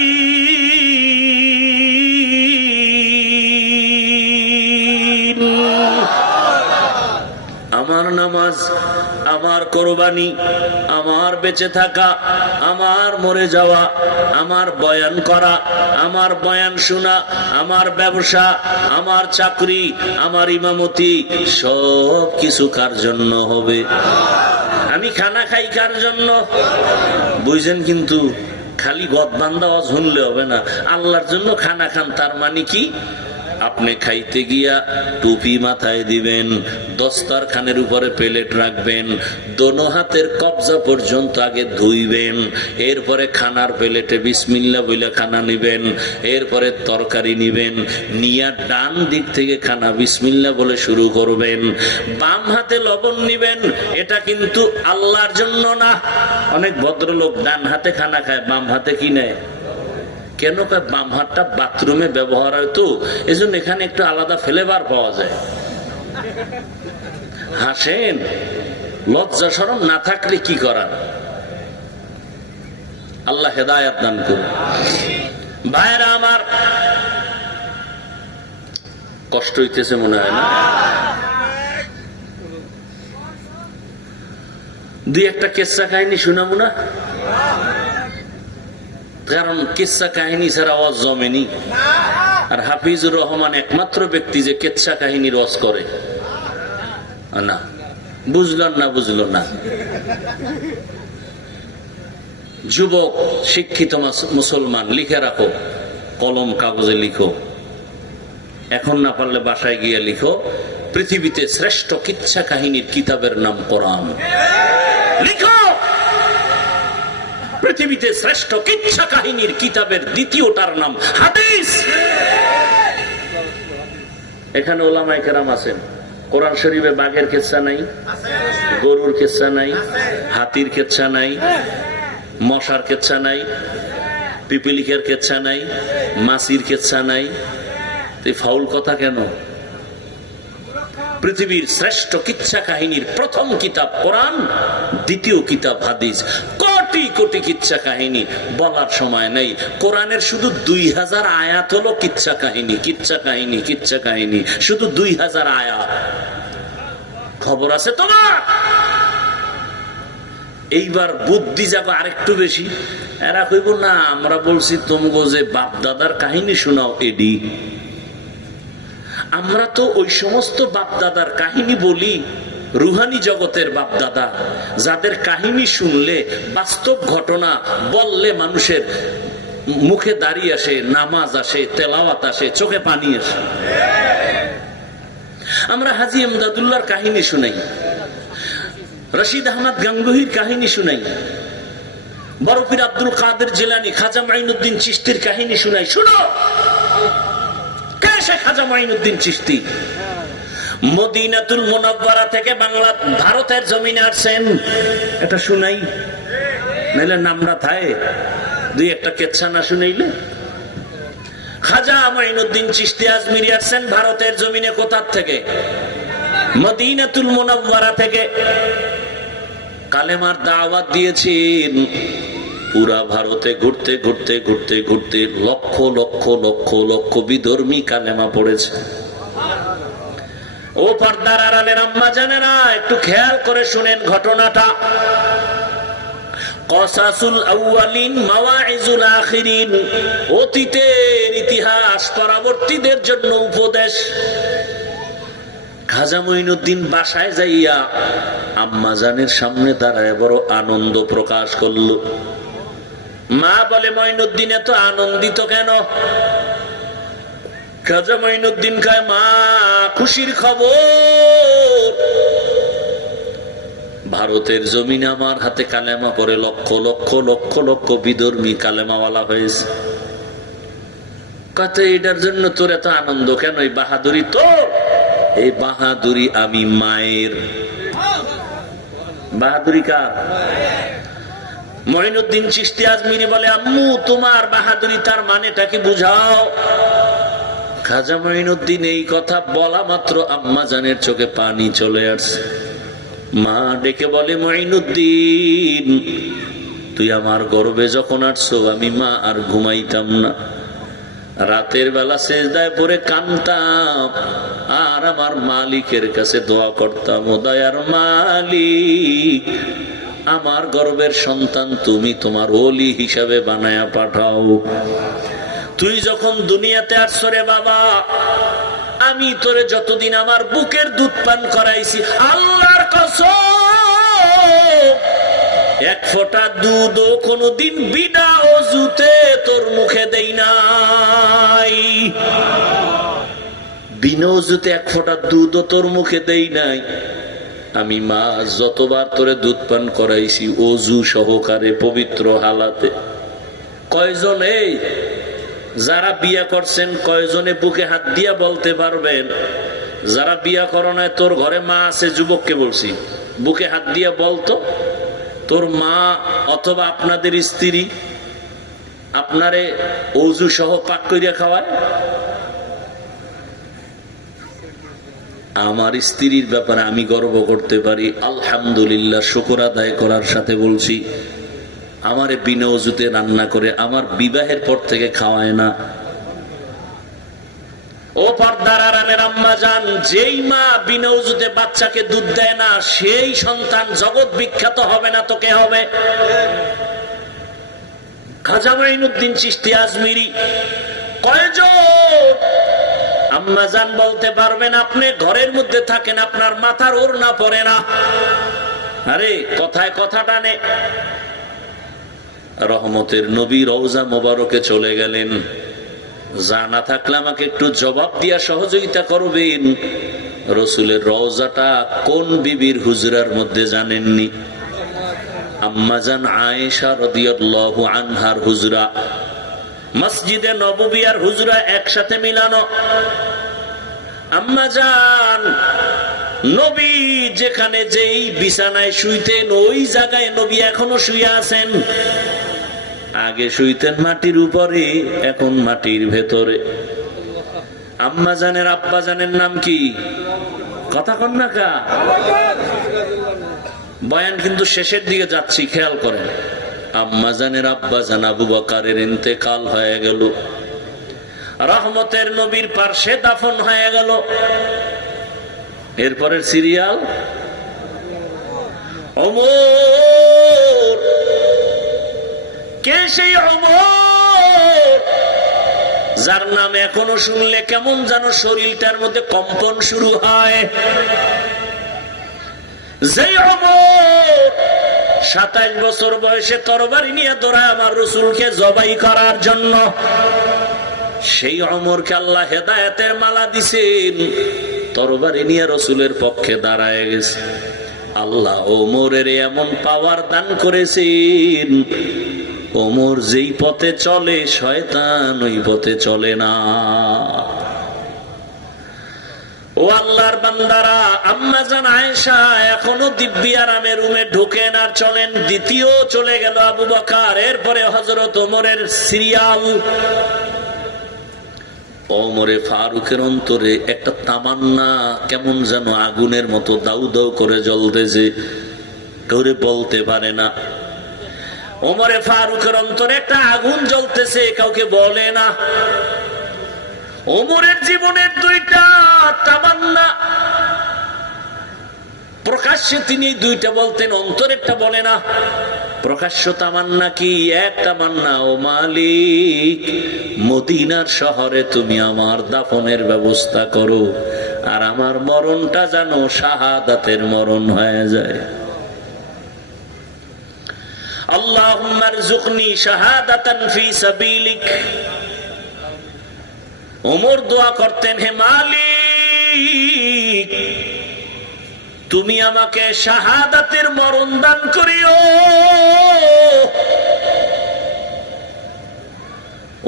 আমার নামাজ, আমার কোরবানি, আমার বেঁচে থাকা, আমার মরে যাওয়া, আমার বয়ান করা, আমার বয়ান শোনা, আমার ব্যবসা, আমার চাকরি, আমার ইমামতি, সব কিছু কার জন্য হবে? আমি খানা খাই কার জন্য? বুঝছেন? কিন্তু খালি গদবান্ধা শুনলে হবে না। আল্লাহর জন্য খানা খান, তার মানে কি? আপনি খাইতে গিয়া টুপি মাথায় দিবেন, দস্তরখানের উপরে প্লেট রাখবেন, দোনো হাতের কবজা পর্যন্ত আগে ধুইবেন, এরপরে খানার প্লেটে বিসমিল্লাহ বলে খানা নিবেন, এরপরে তরকারি নিবেন, নিয়া ডান দিক থেকে খানা বিসমিল্লাহ বলে শুরু করবেন, বাম হাতে লবণ নিবেন। এটা কিন্তু আল্লাহর জন্য না। অনেক ভদ্রলোক ডান হাতে খানা খায়, বাম হাতে কি নেয়? কেন? বাম হাতটা বাথরুমে ব্যবহার হয় তো, এজন্য এখানে একটু আলাদা ফ্লেভার পাওয়া যায়। হাসেন, লজ্জা শরম না থাকলে কি করার? আল্লাহ হেদায়েত দান করুন। ভাইরা আমার, কষ্ট হইতেছে মনে হয় না? দুই একটা কেচ্ছা কাহিনী শোনাবো না? কারণ কিচ্ছা কাহিনী ছাড়া ওয়াজ জমেনি। আর হাফিজুর রহমান একমাত্র ব্যক্তি যে কিচ্ছা কাহিনীর ওয়াজ করে না। বুঝলেন না? বুঝলো না? যুবক শিক্ষিত মুসলমান, লিখে রাখো, কলম কাগজে লিখো, এখন না পারলে বাসায় গিয়ে লিখো। পৃথিবীতে শ্রেষ্ঠ কিচ্ছা কাহিনীর কিতাবের নাম কোরআন। লিখো, পৃথিবীতে শ্রেষ্ঠ কিচ্ছা কাহিনীর কিতাবের দ্বিতীয়টার নাম হাদিস। এখানে ওলামায়ে কেরাম আছেন। কোরআন শরীফে বাঘের কিচ্ছা নাই, গরুর কিচ্ছা নাই, হাতির কিচ্ছা নাই, মশার কেচ্ছা নাই, পিপিলিকের কেচ্ছা নাই, মাছির কেচ্ছা নাই, ফাউল কথা কেন? পৃথিবীর শ্রেষ্ঠ কিচ্ছা কাহিনীর প্রথম কিতাব কোরআন, দ্বিতীয় কিতাব হাদিস। কোটি কোটি কিচ্ছা কাহিনী বলার সময় নেই। কোরআনের শুধু 2000 আয়াত হলো কিচ্ছা কাহিনী, কিচ্ছা কাহিনী, কিচ্ছা কাহিনী, শুধু 2000 আয়াত। খবর আছে তোমার? এইবার বুদ্ধি যাবে আরেকটু বেশি। এরা কইব না, আমরা বলছি তোমগো যে বাপ দাদার কাহিনী শোনাও এডি। আমরা তো ওই সমস্ত বাপ দাদার কাহিনী বলি, রুহানি জগতের বাপ দাদা, যাদের কাহিনী শুনলে, বাস্তব ঘটনা বললে মানুষের মুখে দাঁড়িয়ে আসে, নামাজ আসে, তেলাওয়াত আসে, চোখে পানি আসে। আমরা হাজী এমদাদুল্লাহর কাহিনী শুনাই, রশিদ আহমদ গাঙ্গুহির কাহিনী শুনাই, বরফির আব্দুল কাদের জিলানী, খাজা মাইনুদ্দিন চিশতির কাহিনী শুনাই। শুনো, কে সে খাজা মাইনুদ্দিন চিশতি? মদিনাতুল মুনাওয়ারা থেকে বাংলা ভারতের জমিনে আসছেন, এটা শুনাই, নাইলে নামরা থায় দুই একটা কেচ্ছা না শুনাইলে। খাজা মাইনুদ্দিন চিশতি আজমিরি আসছেন ভারতের জমিনে কোথার থেকে? মদিনাতুল মুনাওয়ারা থেকে। কালেমার দাওয়াত দিয়েছেন। পুরা ভারতে ঘুরতে ঘুরতে ঘুরতে ঘুরতে লক্ষ লক্ষ লক্ষ লক্ষ বিধর্মী কালেমা পড়েছে। ও পর্দার আড়ালের আম্মা জানেরা, একটু খেয়াল করে শুনেন ঘটনাটা। কসাসুল আউয়ালিন মাওয়াইজুল আখিরিন, অতীতের ইতিহাস পরবর্তীদের জন্য উপদেশ। খাজা মঈনুদ্দিন বাসায় যাইয়া আম্মাজানের সামনে দাঁড়ায় বড় আনন্দ প্রকাশ করলো। মা বলে, মঈনুদ্দিন এত আনন্দিত কেন? খাজা মঈনুদ্দিন কয়, মা খুশির খবর, ভারতের জমিনে আমার হাতে কালেমা পড়ে লক্ষ লক্ষ লক্ষ লক্ষ বিধর্মী কালেমাওয়ালা হয়েছে। কত এটার জন্য তোর এত আনন্দ কেন? এই বাহাদুরি তোর? এই বাহাদুরি আমি মায়ের। বাহাদুরি কার? মঈনুদ্দিন চিশতি আজমিরি বলে, আম্মু তোমার বাহাদুরি, তার মানেটা কি বুঝাও। খাজা মঈনুদ্দিন এই কথা বলা মাত্র আম্মা জানের চোখে পানি চলে আসছে। মা ডেকে বলে, মঈনুদ্দিন তুই আমার গর্ভে যখন আসছো, আমি মা আর ঘুমাইতাম না, রাতের বেলা সেজদায় পড়ে কাঁদতাম আর আমার মালিকের কাছে দোয়া করতাম, ও দয়ার মালিক, আমার গর্ভের সন্তান তুমি তোমার ওলি হিসাবে বানায়া পাঠাও। তুই যখন দুনিয়াতে আসছো রে বাবা, আমি তোরে যতদিন আমার বুকের দুধ পান করাইছি, আল্লাহর কসম এক ফোঁটা দুধও কোনদিন বিনা অজুতে তোর মুখে দেই নাই। বিনা অজুতে এক ফোঁটা দুধও তোর মুখে দেই নাই। আমি মা যতবার তোরে দুধ পান করাইছি অজু সহকারে, পবিত্র হালাতে। কয়জন এই যারা বিয়া করছেন, কয়জনে বুকে হাত দিয়া বলতে পারবেন? যারা বিয়া করো নাই, তোর ঘরে মা আছে, যুবককে বলছি, বুকে হাত দিয়া বলতো, তোর মা অথবা আপনাদের স্ত্রী আপনারে অজু সহ পাক করিয়া খাওয়ায়? আমার স্ত্রীর ব্যাপারে আমি গর্ব করতে পারি, আলহামদুলিল্লাহ, শুকর আদায় করার সাথে বলছি, আমারে বিনা অজুতে রান্না করে আমার বিবাহের পর থেকে খাওয়ায় না। ও পর্দার আড়ালের আম্মা জান, যেই মা বিনা অজুতে বাচ্চাকে দুধ দেয় না, সেই সন্তান জগৎ বিখ্যাত হবে না তো কে হবে? খাজা মঈনুদ্দিন চিশতি আজমিরি। কয়জন আম্মা জান বলতে পারবেন আপনি ঘরের মধ্যে থাকেন, আপনার মাথার ওড়না পড়ে না? আরে কথায় কথা টানে। রহমতের নবী রওজা মোবারকে চলে গেলেন, জানা থাকলে আমাকে একটু জবাব দিয়া সহযোগিতা করবেন। রসুলের রওজাটা কোন বিবির হুজরার মধ্যে জানেননি? আম্মাজান আয়েশা রাদিয়াল্লাহু আনহার হুজরা, মসজিদে নববী আর হুজরা একসাথে মিলানো। আম্মাজান নবী যেখানে যেই বিছানায় শুইতেন ওই জায়গায় নবী এখনো শুয়ে আছেন। আগে শুইতেন মাটির উপরে, এখন মাটির ভেতরে। আম্মা জানের আব্বা জানের নাম কি? কথা কন না কা? বয়ান কিন্তু শেষের দিকে যাচ্ছি, খেয়াল করেন। আম্মা জানের আব্বা জান আবু বকরের ইন্তেকাল হয়ে গেল, রহমতের নবীর পার্শ্বে দাফন হয়ে গেল। এরপরের সিরিয়াল ওমর। কে সেই ওমর যার নাম এখনো শুনলে কেমন যেন শরীরটার মধ্যে কম্পন শুরু হয়? যে ওমর 27 বছর বয়সে তরবারি নিয়ে দৌড়ায় আমার রাসূলকে জবাই করার জন্য। সেই ওমরকে আল্লাহ হেদায়েতের মালা দিছেন, তরবারি নিয়ে রাসূলের পক্ষে দাঁড়ায় গেছে। আল্লাহ ওমরের এমন পাওয়ার দান করেছেন, ওমর যেই পথে চলে শয়তান ওই পথে চলে না। ও আল্লাহর বান্দারা, আম্মা জান আয়েশা এখনো দিব্যি আরামে রুমে ঢোকেন আর চলেন। দ্বিতীয় চলে গেল আবু বকর, এরপরে হযরত ওমরের সিরিয়াল। ওমরে ফারুকের অন্তরে একটা তামান্না কেমন যেন আগুনের মতো দাউ দাউ করে জ্বলতেছে, কাউরে বলতে পারে না। ওমরে ফারুকের অন্তরে একটা আগুন জ্বলতেছে, কাউকে বলে না। ওমরের জীবনের দুইটা তামান্না, প্রকাশ্যে তিনি দুইটা বলতেন, অন্তরেরটা বলে না। প্রকাশ্য তামান্না কি? এক তামান্না, ও মালিক মদিনার শহরে তুমি আমার দাফনের ব্যবস্থা করো, আর আমার মরণটা যেন শাহাদাতের মরণ হয়ে যায়। আল্লাহুম্মা রযুকনি শাহাদাতান ফি সাবিলিক। ওমর দোয়া করতেন, হে মালিক তুমি আমাকে শাহাদাতের মরণ দান করিও।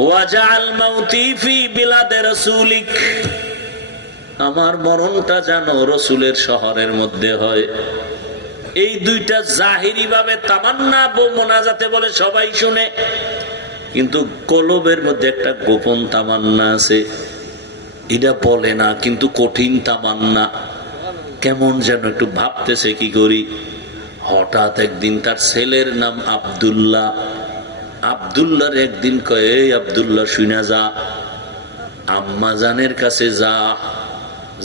ওয়াজআল মাউতি ফি বিলাদে রাসূলিক, আমার মরণটা যেন রাসূলের শহরের মধ্যে হয়। এই দুইটা জাহিরি ভাবে তামান্না মোনাজাতে বলে, সবাই শুনে, কিন্তু কলবের মধ্যে একটা গোপন তামান্না আছে, এটা বলে না, কিন্তু কঠিন তামান্না। কেমন যেন একটু ভাবতেছে কি করি। হঠাৎ একদিন তার ছেলের নাম আব্দুল্লাহ, আব্দুল্লাহর একদিন কয়ে, এই আব্দুল্লাহ শুনা যা, আম্মা জানের কাছে যা,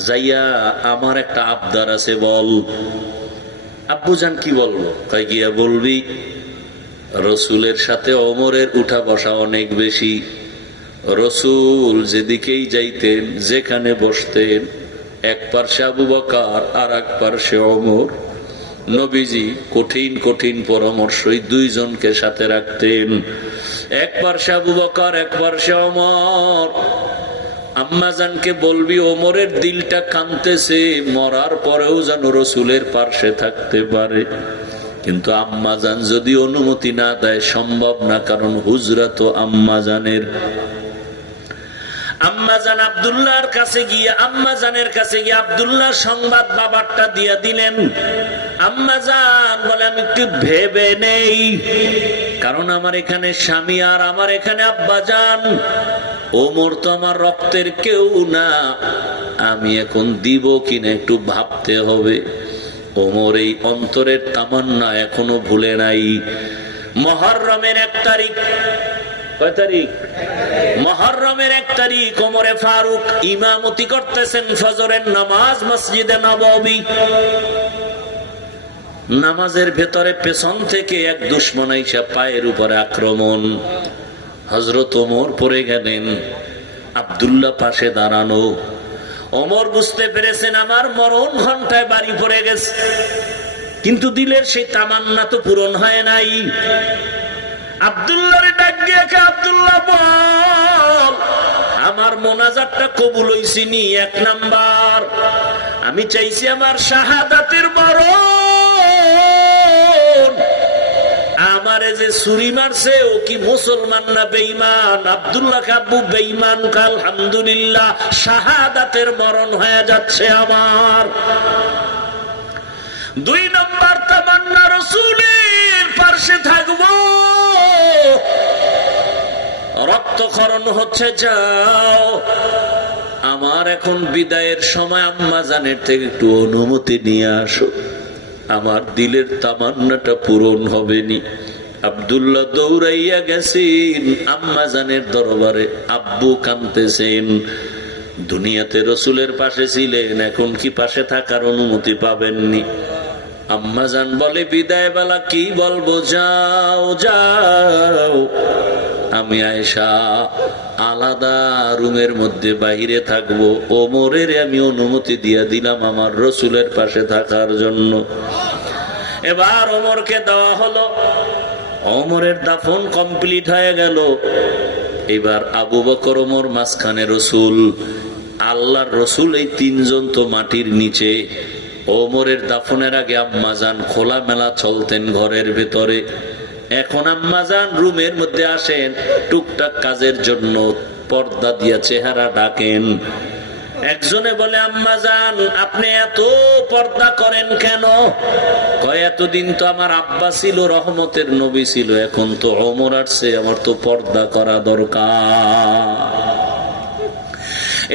যাইয়া আমার একটা আবদার আছে বল। আব্বু জান কি বলবো? কয় গিয়া বলবি রসুলের সাথে ওমরের উঠা বসা অনেক বেশি। রসুল যেদিকেই যাইতেন, যেখানে বসতেন, এক পার্শ্বে আবু বকর আর এক পার্শ্বে ওমর। নবীজি কঠিন কঠিন পরামর্শই দুইজনকে সাথে রাখতেন, এক পার্শ্বে আবু বকর এক পার্শ্বে ওমর। আম্মাজানকে বলবি ওমরের দিলটা কাঁদতেছে, মরার পরেও যেন রসুলের পার্শ্বে থাকতে পারে। কিন্তু আম্মাজান যদি অনুমতি না দেয় সম্ভব না, কারণ হুজরা তো আম্মাজানের। আম্মাজান আব্দুল্লাহর কাছে গিয়ে, আম্মাজানের কাছে গিয়ে আব্দুল্লাহ সংবাদ বাবারটা দিয়া দিলেন। আম্মাজান বলে, আমি একটু ভেবে নেই, কারণ আমার এখানে স্বামী আর আমার এখানে আব্বাজান। ওমর তো আমার রক্তের কেউ না, আমি এখন দিব কিনা একটু ভাবতে হবে। ওমর এই অন্তরের তামান্না এখনো ভুলে নাই। মুহররমের 1 তারিখ, কয় তারিখ? মুহররমের 1 তারিখ ওমরে ফারুক ইমামতি করতেছেন ফজরের নামাজ মসজিদে নববী। নামাজের ভেতরে পেছন থেকে এক দুশমন আইসা পায়ের উপরে আক্রমণ। হযরত ওমর পড়ে গেলেন, আব্দুল্লাহ পাশে দাঁড়ানো। ওমর বুঝতে পেরেছেন আমার মরণ ঘন্টায় বাড়ি পড়ে গেছে, কিন্তু দিলের সেই তামান্না তো পূরণ হয় নাই। আব্দুল্লাহর ডাক দিয়ে, আব্দুল্লাহ বল, আমার মোনাজাতটা কবুল হইছে নি? 1 নাম্বার, আমি চাইছি আমার শাহাদাতের মরণ। আমার আম্মারে যে ছুরি মারছে ও কি মুসলমান না বেঈমান? আব্দুল্লাহ আব্বু বেঈমান, আলহামদুলিল্লাহ শাহাদাতের মরণ হয়ে যাচ্ছে আমার। 2 নম্বর তামান্না, রাসূলের পাশে থাকবো। রক্তক্ষরণ হচ্ছে, যাও আমার এখন বিদায়ের সময়, আম্মা জানের থেকে একটু অনুমতি নিয়ে আসো, আমার দিলের তামান্নাটা পূরণ হবে নি। আব্দুল্লাহ দৌড়াইয়া গেছেন আম্মা জানের দরবারে, আব্বু কাঁদতেছেন। দুনিয়াতে রসুলের পাশে ছিলেন, এখন কি পাশে থাকার অনুমতি পাবেননি? আম্মা জান বলে, বিদায় বেলা কি বলবো, যাও যাও। আমি আয়েশা আলাদা রুমের মধ্যে বাইরে থাকবো, ওমরের আমি অনুমতি দিয়ে দিলাম আমার রসুলের পাশে থাকার জন্য। এবার ওমরকে দেওয়া হলো, ওমরের দাফন কমপ্লিট হয়ে গেল। এবার আবু বকর, ওমর মাঝখানে, রসুল, আল্লাহর রসুল, এই 3 জন তো মাটির নিচে। ওমরের দাফনের আগে আম্মাজান খোলা মেলা চলতেন ঘরের ভেতরে। এখন আম্মাজান রুমের মধ্যে আসেন টুকটাক কাজের জন্য, পর্দা দিয়া চেহারা ডাকেন। একজনে বলে, আম্মাজান আপনি এত পর্দা করেন কেন? কয়, এতদিন তো আমার আব্বা ছিল, রহমতের নবী ছিল, এখন তো ওমর আসছে, আমার তো পর্দা করা দরকার।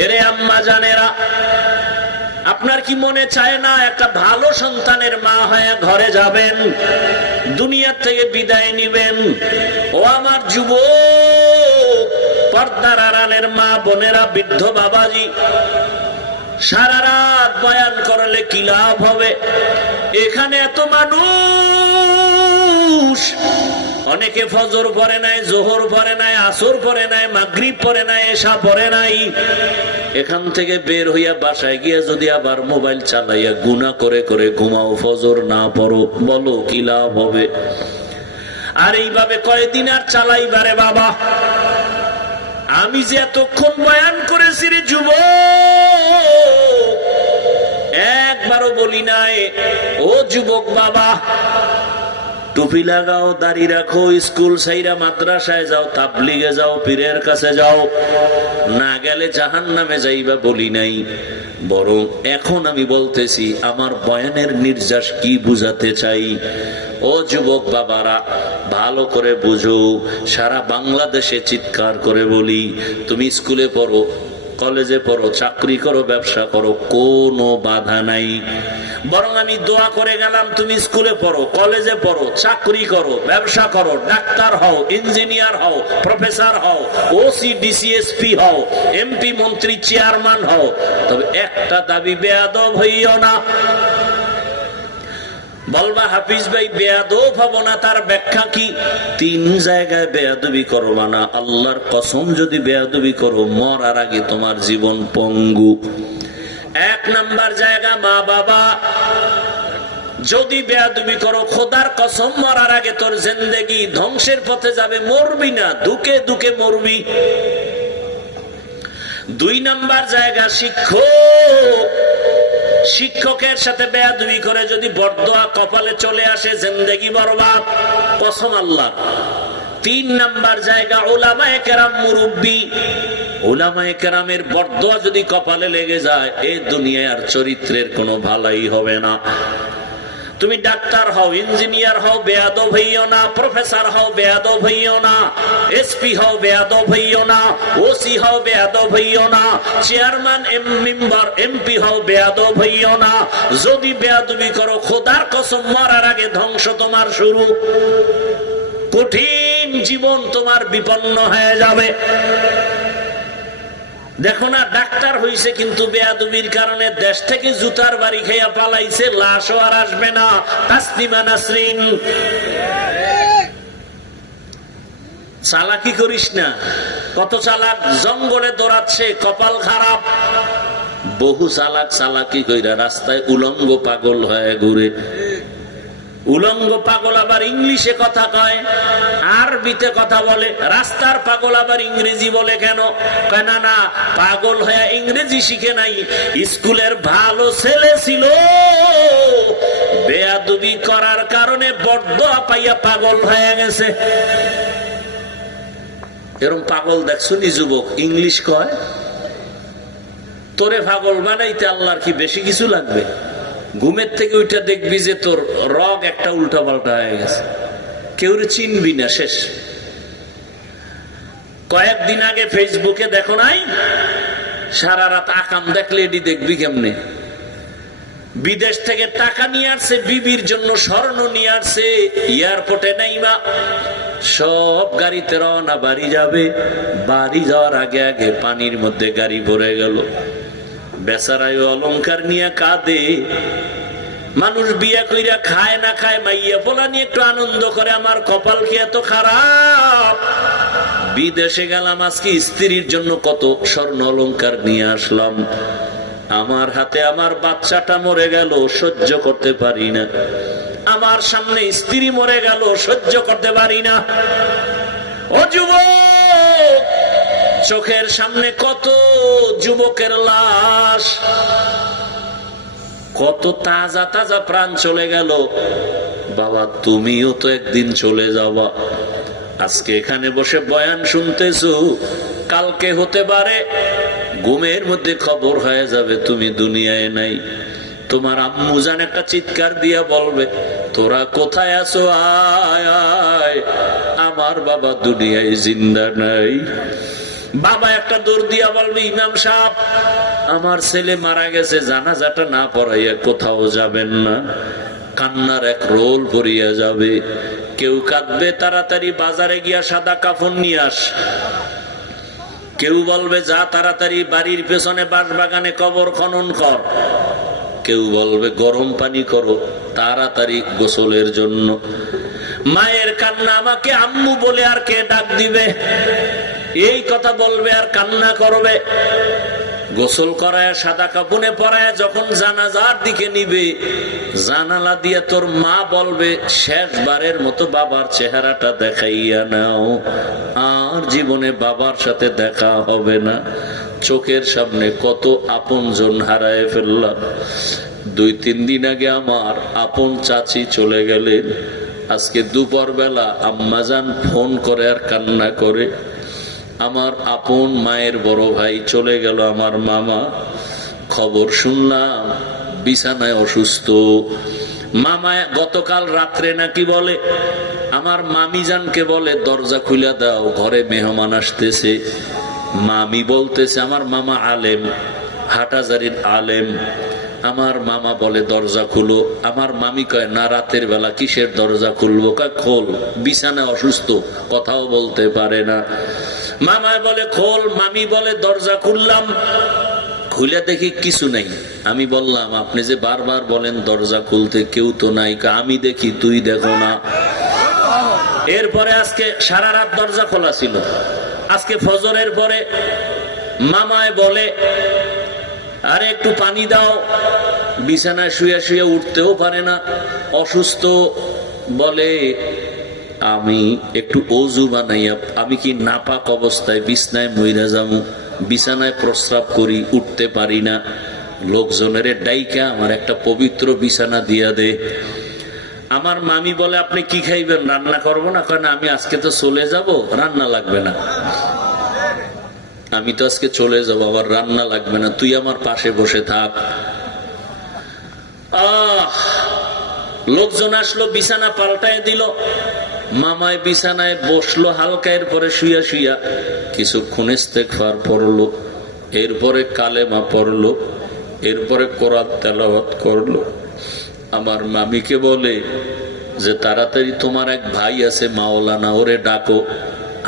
এরে আম্মাজানেরা, আপনার কি মনে চায় না একটা ভালো সন্তানের মা হয়ে ঘরে যাবেন, দুনিয়ার থেকে বিদায় নিবেন? ও আমার যুবক, পর্দার আড়ালের মা বোনেরা, বৃদ্ধ বাবাজি, সারা রাত বয়ান করলে কি লাভ হবে? এখানে এত মানুষ, অনেকে ফজর পড়ে নাই, জোহর পড়ে নাই, আসর পড়ে নাই, মাগরিব পড়ে নাই, এশা পড়ে নাই। এখান থেকে বের হইয়া বাসায় গিয়ে যদি আবার মোবাইল চালাইয়া গুনাহ করে করে ঘুমাও, ফজর না পড়ো, বলো কি লাভ হবে? আর এইভাবে কয়দিন আর চালাইবারে বাবা? আমি যে এতক্ষণ বয়ান করেছি রে যুবক, একবারও বলি নাই ও যুবক বাবা টুপি লাগাও, দাড়ি রাখো, স্কুল ছাইরা মাদ্রাসায় যাও, তাবলিগে যাও, পীরের কাছে যাও, না গেলে জাহান্নামে যাইবা বলি নাই। বরং এখন আমি বলতেছি আমার বয়ানের নির্যাস কি বুঝাতে চাই। ও যুবক বাবারা, ভালো করে বুঝো। সারা বাংলাদেশে চিৎকার করে বলি, তুমি স্কুলে পড়ো, কলেজে পড়ো, চাকরি করো, ব্যবসা করো, কোনো বাধা নাই। বরং আমি দোয়া করে গেলাম, তুমি স্কুলে পড়ো, কলেজে পড়ো, চাকরি করো, ব্যবসা করো, ডাক্তার হও, ইঞ্জিনিয়ার হও, প্রফেসর হও, ওসি ডিসিএসপি হও, এমপি মন্ত্রী চেয়ারম্যান হও, তবে একটা দাবি বেয়াদব হইও না। বলবা হাফিজ ভাই বেয়াদব হব না, তার ব্যাখ্যা কি? 3 জায়গায় বেয়াদবি করবা না। আল্লাহর কসম, যদি বেয়াদবি করো মরার আগে তোমার জীবন পঙ্গু। 1 নাম্বার জায়গা মা বাবা, যদি বেয়াদবি করো খোদার কসম মরার আগে তোর জিন্দেগি ধ্বংসের পথে যাবে, মরবি না, দুকে দুকে মরবি। 2 নাম্বার জায়গা শিক্ষক, শিক্ষকের সাথে বেয়াদবি করে যদি বরদোয়া কপালে চলে আসে, জিন্দেগি বরবাদ, কসম আল্লাহ। 3 নাম্বার জায়গা উলামায়ে কেরাম, মুরব্বি, উলামায়ে কেরামের বরদোয়া যদি কপালে লেগে যায়, এই দুনিয়ায় আর চরিত্রের কোনো ভালাই হবে না। তুমি ডাক্তার হও, ইঞ্জিনিয়ার হও, বেয়াদব হইও না, প্রফেসর হও, বেয়াদব হইও না, এসপি হও, বেয়াদব হইও না, ওসি হও, বেয়াদব হইও না, চেয়ারম্যান মেম্বার এমপি হও, বেয়াদব হইও না। যদি বেয়াদবি করো খোদার কসম মরার আগে ধ্বংস তোমার শুরু, কঠিন জীবন তোমার বিপন্ন হয়ে যাবে। দেখো না, ডাক্তার হইছে কিন্তু বেয়াদবির কারণে দেশ থেকে জুতার বাড়ি খেয়া পালাইছে, লাশও আর আসবে না। তাসলিমা নাসরিন, চালাকি করিস না। কত চালাক, জঙ্গলে দৌড়াচ্ছে, কপাল খারাপ। বহু চালাক চালাকি কইরা রাস্তায় উলঙ্গ পাগল হয়ে ঘুরে। উলঙ্গ পাগল আবার ইংলিশে কথা কয়, আরবিতে কথা বলে। রাস্তার পাগল আবার ইংরেজি বলে কেন? কয় না না, পাগল হয়ে ইংরেজি শিখে নাই, স্কুলের ভালো ছেলে ছিল, বেয়াদ বেয়াদবি করার কারণে বড়দোয়া পাইয়া পাগল হয়ে গেছে। এরকম পাগল দেখছো নি যুবক? ইংলিশ কয়, তোরে পাগল বানাইতে আল্লাহর কি বেশি কিছু লাগবে? ঘুমের থেকে ওইটা দেখবি যে তোর রগ একটা উল্টা পাল্টা হয়ে গেছে, কেউ চিনবি না, শেষ। কয়েকদিন আগে ফেসবুকে দেখো নাই, সারা রাত আকাম দেখলে এটি দেখবি কেমনে? বিদেশ থেকে টাকা নিয়ে আসছে, বিবির জন্য স্বর্ণ নিয়ে আসছে, এয়ারপোর্টে নাই বা সব গাড়িতে রওনা, বাড়ি যাবে। বাড়ি যাওয়ার আগে আগে পানির মধ্যে গাড়ি ভরে গেল। বেচারায় অলংকার নিয়ে কাঁদে। মানুষ বিয়া কইরা খায় না খায়, মাইয়া পোলা নিয়ে একটু আনন্দ করে। আমার কপাল কি এত খারাপ? বিদেশে গেলাম, আজকে স্ত্রীর জন্য কত স্বর্ণ অলংকার নিয়ে আসলাম, আমার হাতে আমার বাচ্চাটা মরে গেল, সহ্য করতে পারি না। আমার সামনে স্ত্রী মরে গেল, সহ্য করতে পারি না। ও যুবক, চোখের সামনে কত যুবকের লাশ, কত তাজা তাজা প্রাণ চলে গেল। বাবা, তুমিও তো একদিন চলে যাবা। আজকে এখানে বসে বয়ান শুনতেছো, কালকে হতে পারে ঘুমের মধ্যে খবর হয়ে যাবে তুমি দুনিয়ায় নাই। তোমার আম্মু জান একটা চিৎকার দিয়া বলবে, তোরা কোথায় আছো, আয় আয়, আমার বাবা দুনিয়ায় জিন্দা নাই। বাবা একটা দৌড় দিয়া বলবে, ইমাম সাহেব, আমার ছেলে মারা গেছে, জানাজাটা না পড়াইয়া কোথাও যাবেন না। কান্নার এক রোল পড়িয়া যাবে। কেউ কাঁদবে, তাড়াতাড়ি বাজারে গিয়া সাদা কাফন নিয়ে আস। কেউ বলবে, যা তাড়াতাড়ি বাড়ির পেছনে বাঁশ বাগানে কবর খনন কর। কেউ বলবে, গরম পানি করো তাড়াতাড়ি গোসলের জন্য। মায়ের কান্না আমাকে আম্মু বলে আর কে ডাক দিবে? এই কথা বলবে আর কান্না করবে। গোসল করায় সাদা কাপড়ে পরায় যখন জানাজার দিকে নিবে, জানালা দিয়ে তোর মা বলবে, শেষবারের মতো বাবার চেহারাটা দেখাইয়া নাও, আর জীবনে বাবার সাথে দেখা হবে না। চোখের সামনে কত আপন জন হারায় ফেললাম। 2-3 দিন আগে আমার আপন চাচি চলে গেলেন। আজকে দুপুর বেলা আম্মাজান ফোন করে আর কান্না করে, আমার আপন মায়ের বড় ভাই চলে গেল, আমার মামা। খবর শুনলাম বিছানায় অসুস্থ। মামা গতকাল রাত্রে নাকি বলে, আমার মামি জানকে বলে, দরজা খুলে দাও, ঘরে মেহমান আসতেছে। মামি বলতেছে, আমার মামা আলেম, হাটাজারির আলেম। আমার মামা বলে, দরজা খুলো। আমার মামি কয়, না, রাতের বেলা কিসের দরজা খুলবো? কয়, খোল, বিছানায় অসুস্থ, কথাও বলতে পারে না। মামায় বলে, খোল। মামি বলে, দরজা খুললাম। খুলে দেখি কিছু নাই। আমি বললাম, আপনি যে বারবার বলেন দরজা খুলতে, কেউ তো নাই। আমি দেখি, তুই দেখো না। এরপরে আজকে সারা রাত দরজা খোলা ছিল। আজকে ফজরের পরে মামায় বলে, আরে একটু পানি দাও। বিছানায় শুয়ে শুয়ে উঠতেও পারে না, অসুস্থ। বলে, আমি একটু অজু বানাইয়া, আমি কি নাপাক অবস্থায় বিছানায় মইরা যাবো? বিছানায় প্রস্রাব করি, উঠতে পারি না। লোকজনের ডাইকা আমার একটা পবিত্র বিছানা দিয়া দে। আমার মামি বলে, আপনি কি খাইবেন? রান্না করবো না? কারণ আমি আজকে তো চলে যাব, রান্না লাগবে না। আমি তো আজকে চলে যাব, আবার রান্না লাগবে না, তুই আমার পাশে বসে থাক। লোকজন আসলো, বিছানা পাল্টায় দিল। মামায় বিছানায় বসলো, হালকা। এরপরে শুয়া শুয়া কিছুক্ষণ ইস্তেগফার পড়লো, এরপরে কালেমা পড়লো, এরপরে কোরআন তেলাওয়াত করলো। আমার মামিকে বলে যে, তাড়াতাড়ি তোমার এক ভাই আছে মাওলানা, ওরে ডাকো,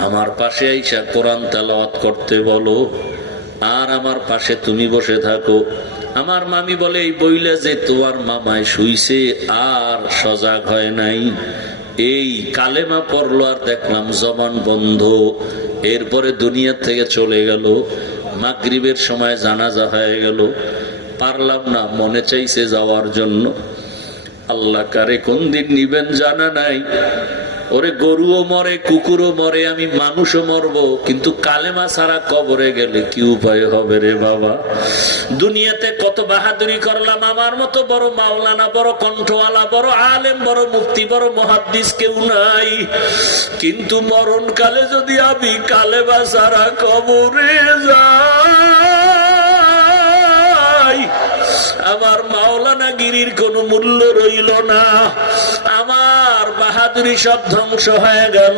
আমার পাশে আইসা কোরআন তেলাওয়াত করতে বলো, আর আমার পাশে তুমি বসে থাকো। আমার মামি বলে, এই বইলে যে তোমার মামায় শুইছে আর সজাগ হয় নাই। এই কালেমা পড়লো আর দেখলাম জবান বন্ধ। এরপরে দুনিয়া থেকে চলে গেল। মাগরিবের সময় জানাজা হয়ে গেল। পারলাম না, মনে চাইছে যাওয়ার জন্য। আল্লাহ কারে কোন দিন নিবেন জানা নাই। ওরে গরুও মরে, কুকুরও মরে, আমি মানুষও মরবো, কিন্তু কালেমা ছাড়া কবরে গেলে কি উপায় হবে রে বাবা? দুনিয়াতে কত বাহাদুরি করলাম, আমার মতো বড় মাওলানা, বড় কণ্ঠওয়ালা, বড় আলেম, বড় মুফতি, বড় মুহাদ্দিস কেউ নাই। কিন্তু মরণকালে যদি আমি কালেমা ছাড়া কবরে যাই, আমার মাওলানা গিরির কোনো মূল্য রইল না, আমার বাহাদুরি সব ধ্বংস হয়ে গেল।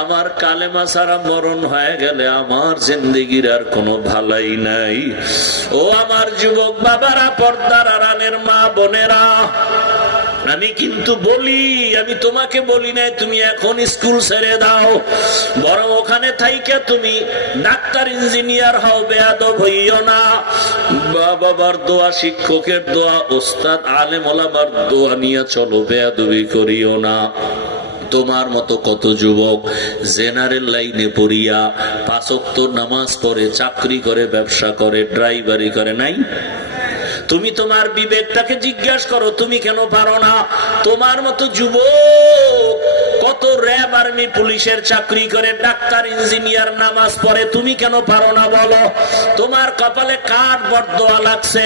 আমার কালেমা ছাড়া মরণ হয়ে গেলে আমার জিন্দেগির আর কোনো ভালাই নাই। ও আমার যুবক বাবারা, পর্দার আড়ালের মা বোনেরা, আমি কিন্তু বলি, আমি তোমাকে বলি নাই তুমি এখন স্কুল ছেড়ে দাও, বরং ওখানে থাইকে তুমি ডাক্তার ইঞ্জিনিয়ার হও, বেয়াদব হইও না। বাবার দোয়া, শিক্ষকের দোয়া, ওস্তাদ আলেম ওলামার দোয়া নিয়ে চলো, বেয়াদবি করিও না। তোমার মতো কত যুবক জেনারেল লাইনে পড়িয়া 5 ওয়াক্ত নামাজ পড়ে, চাকরি করে, ব্যবসা করে, ড্রাইভারি করে, নাই? তুমি তোমার বিবেকটাকে জিজ্ঞাসা করো, তুমি কেন পারো না? তোমার মতো যুবক কত র্যাব, আর্মি, পুলিশের চাকরি করে, ডাক্তার, ইঞ্জিনিয়ার, নামাজ পড়ে, তুমি কেন পারো না বলো? তোমার কপালে কাঠ বরদোয়া লাগছে,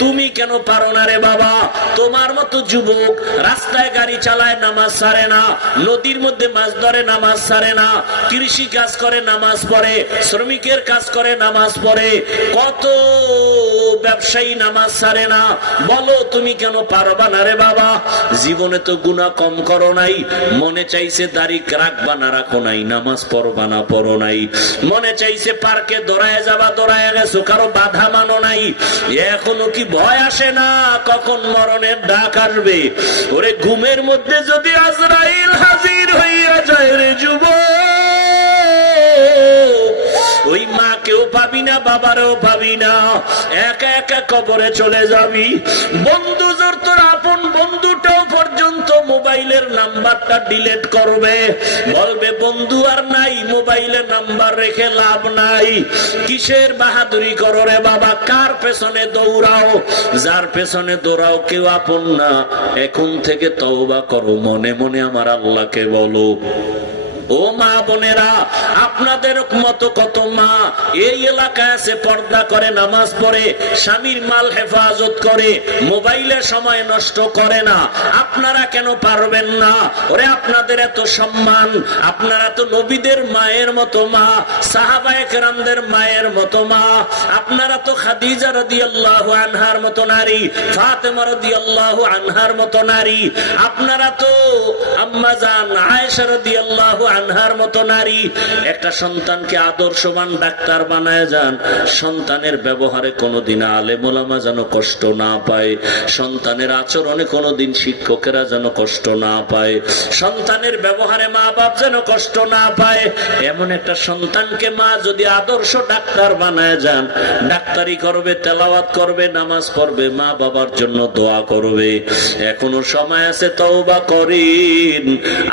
তুমি কেন পারো না রে বাবা? তোমার মতো যুবক রাস্তায় গাড়ি চালায়, নামাজ ছাড়ে না, নদীর মধ্যে মাছ ধরে, নামাজ ছাড়ে না, কৃষি কাজ করে, নামাজ পড়ে, শ্রমিকের কাজ করে, নামাজ পড়ে, কত ব্যবসায়ী নামাজ ছাড়ে না, বলো তুমি কেন পারবা না রে বাবা? জীবনে তো গুনাহ কম করো নাই, মনে চাইছে দাড়ি রাখবা না রাখো নাই, নামাজ পড়বা না পড়ো নাই, মনে চাইছে পার্কে দৌড়ায় যাবা, দৌড়ায় গেছো, কারো বাধা মানো নাই। এখনো কি ভয় আসে না কখন মরণের ডাক আসবে? ওরে ঘুমের মধ্যে যদি আজরাইল হাজির হইয়া যায় রে যুবক, ওই মাকেও পাবি না, বাবারও পাবি না, একা একা কবরে চলে যাবি। বন্ধু জোর তোর আপন বন্ধুটাও পর্যন্ত মোবাইলের নাম্বারটা ডিলিট করবে, বলবে বন্ধু আর নাই, মোবাইলের নাম্বার রেখে লাভ নাই। কিসের বাহাদুরি করো রে বাবা? কার পেছনে দৌড়াও? যার পেছনে দৌড়াও কেউ আপন না। এখন থেকে তওবা করো, মনে মনে আমার আল্লাহকে বলো। ও মা বোনেরা, আপনাদের মতো কত মা এই এলাকায় আছে, পর্দা করে, নামাজ পড়ে, স্বামীর মাল হেফাজত করে, মোবাইলে সময় নষ্ট করে না। আপনারা কেন পারবেন না? ওরে আপনাদের এত সম্মান, আপনারা তো নবীদের মায়ের মতো মা, সাহাবায়ে কেরামদের মায়ের মতো মা, আপনারা তো খাদিজা রাদিয়াল্লাহু আনহার মতো নারী, ফাতেমা রাদিয়াল্লাহু আনহার মতো নারী, আপনারা তো আম্মা জান আয়েশা রাদিয়াল্লাহু আনহার মতো নারী। একটা সন্তানকে আদর্শবান ডাক্তার বানায় যান, সন্তানের ব্যবহারে কোনোদিন আলেম ওলামা যেন কষ্ট না পায়, সন্তানের আচরণে কোনোদিন শিক্ষকেরা যেন কষ্ট না পায়, সন্তানের ব্যবহারে মা বাপ যেন কষ্ট না পায়। এমন একটা সন্তানকে মা যদি আদর্শ ডাক্তার বানায় যান, ডাক্তারি করবে, তেলাওয়াত করবে, নামাজ পড়বে, মা বাবার জন্য দোয়া করবে। এখনো সময় আছে, তওবা করেন,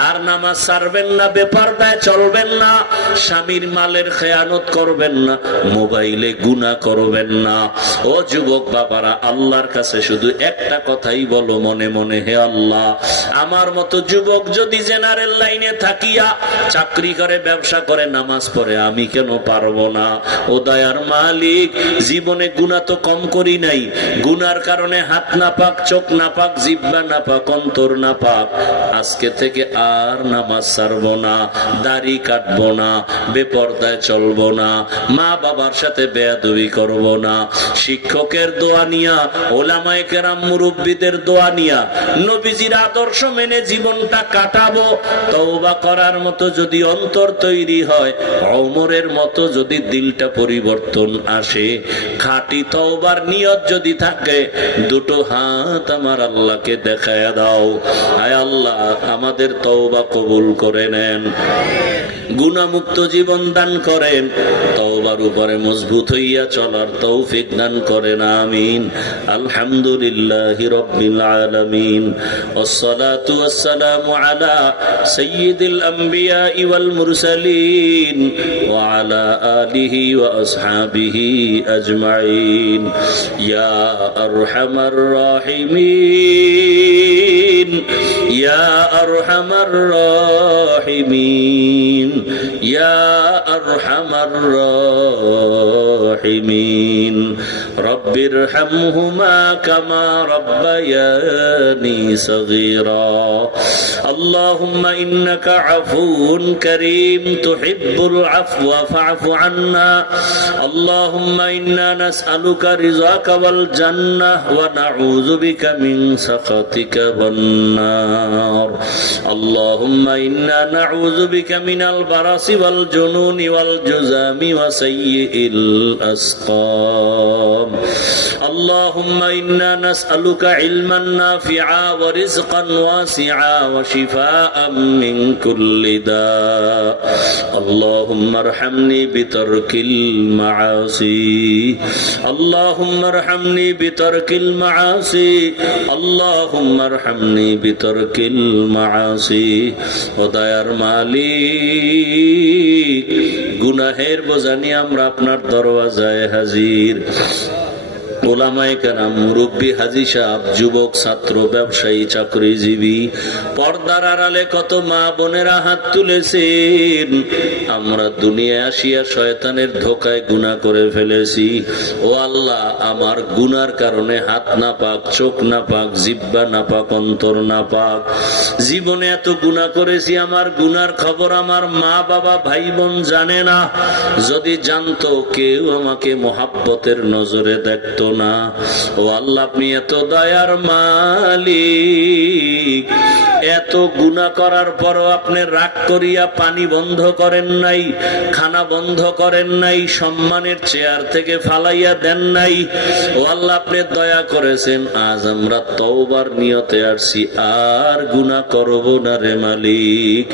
আর নামাজ ছাড়বেন না, বেপরদায় চলবেন না, স্বামীর মালের খেয়ানত করবেন না, মোবাইলে গুনাহ করবেন না। ও যুবক বাবারা, আল্লাহর কাছে শুধু একটা কথাই বলো মনে মনে, হে আল্লাহ, আমার মতো যুবক যদি জেনারেল লাইনে থাকিয়া চাকরি করে, ব্যবসা করে, নামাজ পড়ে, আমি কেন পারবো না? ও দয়ার মালিক, জীবনে গুনাহ তো কম করি নাই, গুনার কারণে হাত না পাক, চোখ না পাক, জিহ্বা না পাক, অন্তর না পাক। আজকে থেকে আর নামাজ ছাড়বো না, দাড়ি কাটবো না, বেপরদায় চলবো না, মা বাবার সাথে বেয়াদবি করবো না, শিক্ষকের দোয়া নিয়া, ওলামায়ে কেরাম মুরব্বিদের দোয়া নিয়া, নবীজির আদর্শ মেনে জীবনটা কাটাবো। তওবা করার মতো যদি অন্তর তৈরি হয়, ওমরের মতো যদি দিলটা পরিবর্তন আসে, খাঁটি তওবার নিয়ত যদি থাকে, দুটো হাত আমার আল্লাহকে দেখায় দাও। আয় আল্লাহ, আমাদের তওবা কবুল করে নেন, গুনাহমুক্ত জীবন দান করেন, তওবার উপরে মজবুত হইয়া চলার তৌফিক দান করেন, আমিন। আলহামদুলিল্লাহি রাব্বিল আলামিন, ওয়াসসালাতু ওয়াসসালামু আলা সাইয়্যিদিল আমবিয়া ওয়াল মুরসালিন ওয়া আলা আলিহি ওয়া আসহাবিহি আজমাইন, ইয়া আরহামার রাহিমিন, ইয়া আরহামার রাহিমিন, ইয়া আরহামার রাহিমিন। রব্বির হামহুমা কামা রব্বায়ানি সগীরা। আল্লাহুম্মা ইন্নাকা আফুউন কারীম তুহিব্বুল আফওয়া ফা'ফু আন্না। আল্লাহুম্মা ইন্না নাসআলুকা রিযাকা ওয়াল জান্নাহ ওয়া নাউযু বিকা মিন সাখাতিকা ওয়ান নার। আল্লাহুম্মা ইন্না নাউযু বিকা মিনাল বারাসি ওয়াল জুনুনি ওয়াল জুযামি ওয়া সাইয়্যিল আসকাম। আল্লাহুম্মা ইন্না নাসআলুকা ইলমান নাফিআ ওয়া রিজকান ওয়াসিআ ওয়া শিফাআন মিন কুল্লি দা। আল্লাহুম্মা আরহামনি বিতারকিল মাআসি। আল্লাহুম্মা আরহামনি বিতারকিল মাআসি। আল্লাহুম্মা আরহামনি বিতারকিল মাআসি। ও দয়ার মালিক, গুনাহের বোঝা নিয়ে আমরা আপনার দরওয়াজায় হাজির। ওলামায়ে কেরাম, মুরব্বী, হাজী সাহেব, যুবক, ছাত্র, ব্যবসায়ী, চাকরিজীবী, পর্দার আড়ালে কত মা বোনেরা হাত তুলেছেন। আমরা দুনিয়ায় আসিয়া শয়তানের ধোকায় গুনাহ করে ফেলেছি। ও আল্লাহ, আমার গুনার কারণে হাত না পাক, চোখ না পাক, জিহ্বা না পাক, অন্তর না পাক। জীবনে এত গুনাহ করেছি, আমার গুনার খবর আমার মা বাবা ভাই বোন জানে না। যদি জানতো, কেউ আমাকে মোহাব্বতের নজরে দেখতো না। ও আল্লাহ, আপনি এত দয়ার মালিক, এত গুনাহ করার পরও আপনি রাগ করিয়া পানি বন্ধ করেন নাই, খানা বন্ধ করেন নাই, সম্মানের চেয়ার থেকে ফালাইয়া দেন নাই। ও আল্লাহ, আপনি দয়া করেছেন। আজ আমরা তওবার নিয়তে আসছি, আর গুনাহ করব না রে মালিক,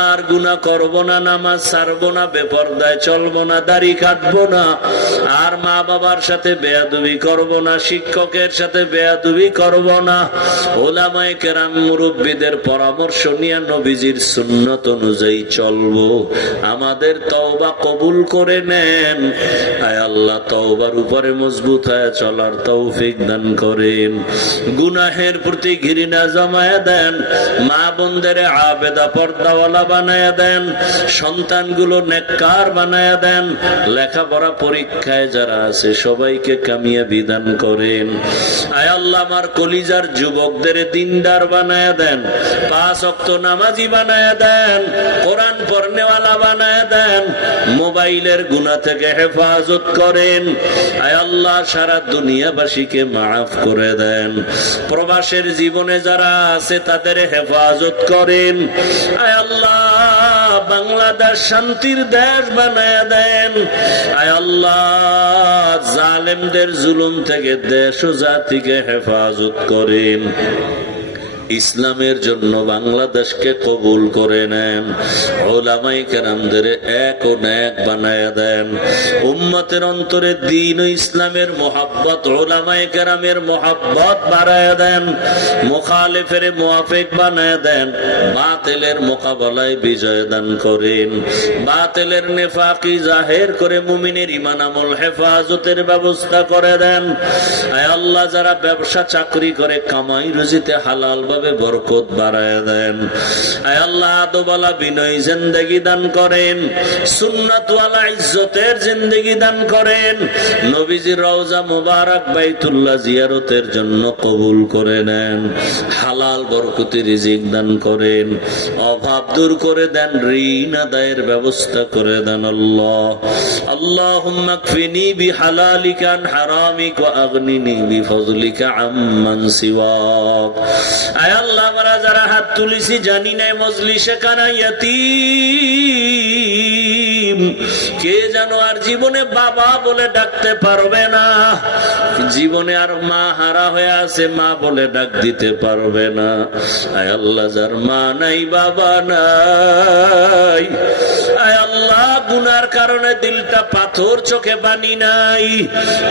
আর গুনাহ করব না, নামাজ ছাড়বো না, বেপরদায় চলবো না, দাড়ি কাটবো না, আর মা বাবার সাথে বেয়াদবি করব না, শিক্ষকের সাথে বেয়াদবি করব না। ওলামায়ে কেরাম, মুরব্বীদের পরামর্শ নিয়ে নবীজির সুন্নত অনুযায়ী চলবো। আমাদের তওবা কবুল করে নেন। আয় আল্লাহ, তওবার উপরে মজবুত হয়ে চলার তৌফিক দান করেন। গুনাহের প্রতি ঘৃণা জমায়ে দেন। মা বোনদের আবেদা পর্দাওয়ালা বানায়া দেন। সন্তানগুলো নেককার বানায়া দেন। লেখাপড়া পরীক্ষায় যারা আছে সবাইকে কামিয়াবি দান করেন। আয় আল্লাহ, আমার কলিজার যুবকদের দিনদার বানায়া দেন। 5 ওয়াক্ত নামাজি বানায়া দেন। কোরআন পড়নেওয়ালা বানায়া দেন। মোবাইলের গুনাহ থেকে হেফাজত করেন। আয় আল্লাহ, সারা দুনিয়াবাসীকে মাফ করে দেন। প্রবাসের জীবনে যারা আছে তাদের হেফাজত করেন। আয় আল্লাহ, বাংলাদেশ শান্তির দেশ বানায়া দেন। আয় আল্লাহ, জালেমদের জুলুম থেকে দেশ ও জাতিকে হেফাজত করেন। ইসলামের জন্য বাংলাদেশকে কবুল করে নেন। উলামায়ে কেরামদের এক ও নেক বানায়া দেন। উম্মতের অন্তরে দ্বীন ও ইসলামের মোহাব্বত, উলামায়ে কেরামের মোহাব্বত বাড়ায়া দেন। মুখালিফের মুওয়াফিক বানায়া দেন। বাতিলের মোকাবেলায় বিজয় দান করেন। বাতিলের নেফাকি জাহির করে মুমিনের ঈমান আমল হেফাজতের ব্যবস্থা করে দেন। আয় আল্লাহ, যারা ব্যবসা চাকরি করে কামাই রুজিতে হালাল ভাবে বরকত বাড়ায় দেন। আয় আল্লাহ, আদবওয়ালা বিনয় জিন্দেগি দান করেন। সুন্নাতওয়ালা ইজ্জতের জিন্দেগি দান করেন। নবীজির রওজা মুবারক বাইতুল্লাহ জিয়ারতের জন্য কবুল করে নেন। হালাল বরকতি রিজিক দান করেন। অভাব দূর করে দেন। ঋণ আদায়ের ব্যবস্থা করে দেন। আল্লাহ, আল্লাহুম্মা কফিনি বিহালালিকা আন হারামিক ওয়া আগনিনি বিফজলিকা আম্মান সিওয়াক। আয় আল্লাহ, আমরা যারা হাত তুলেছি জানি না মজলিসে কানা ইয়াতীম, কে জানো আর জীবনে বাবা বলে ডাকতে পারবে না। জীবনে আর মা হারা হয়ে আছে, মা বলে ডাক দিতে পারবে না। আয় আল্লাহ, যার মা নাই বাবা নাই, আয় আল্লাহ, গুনার কারণে দিলটা পাথর, চোখে পানি নাই,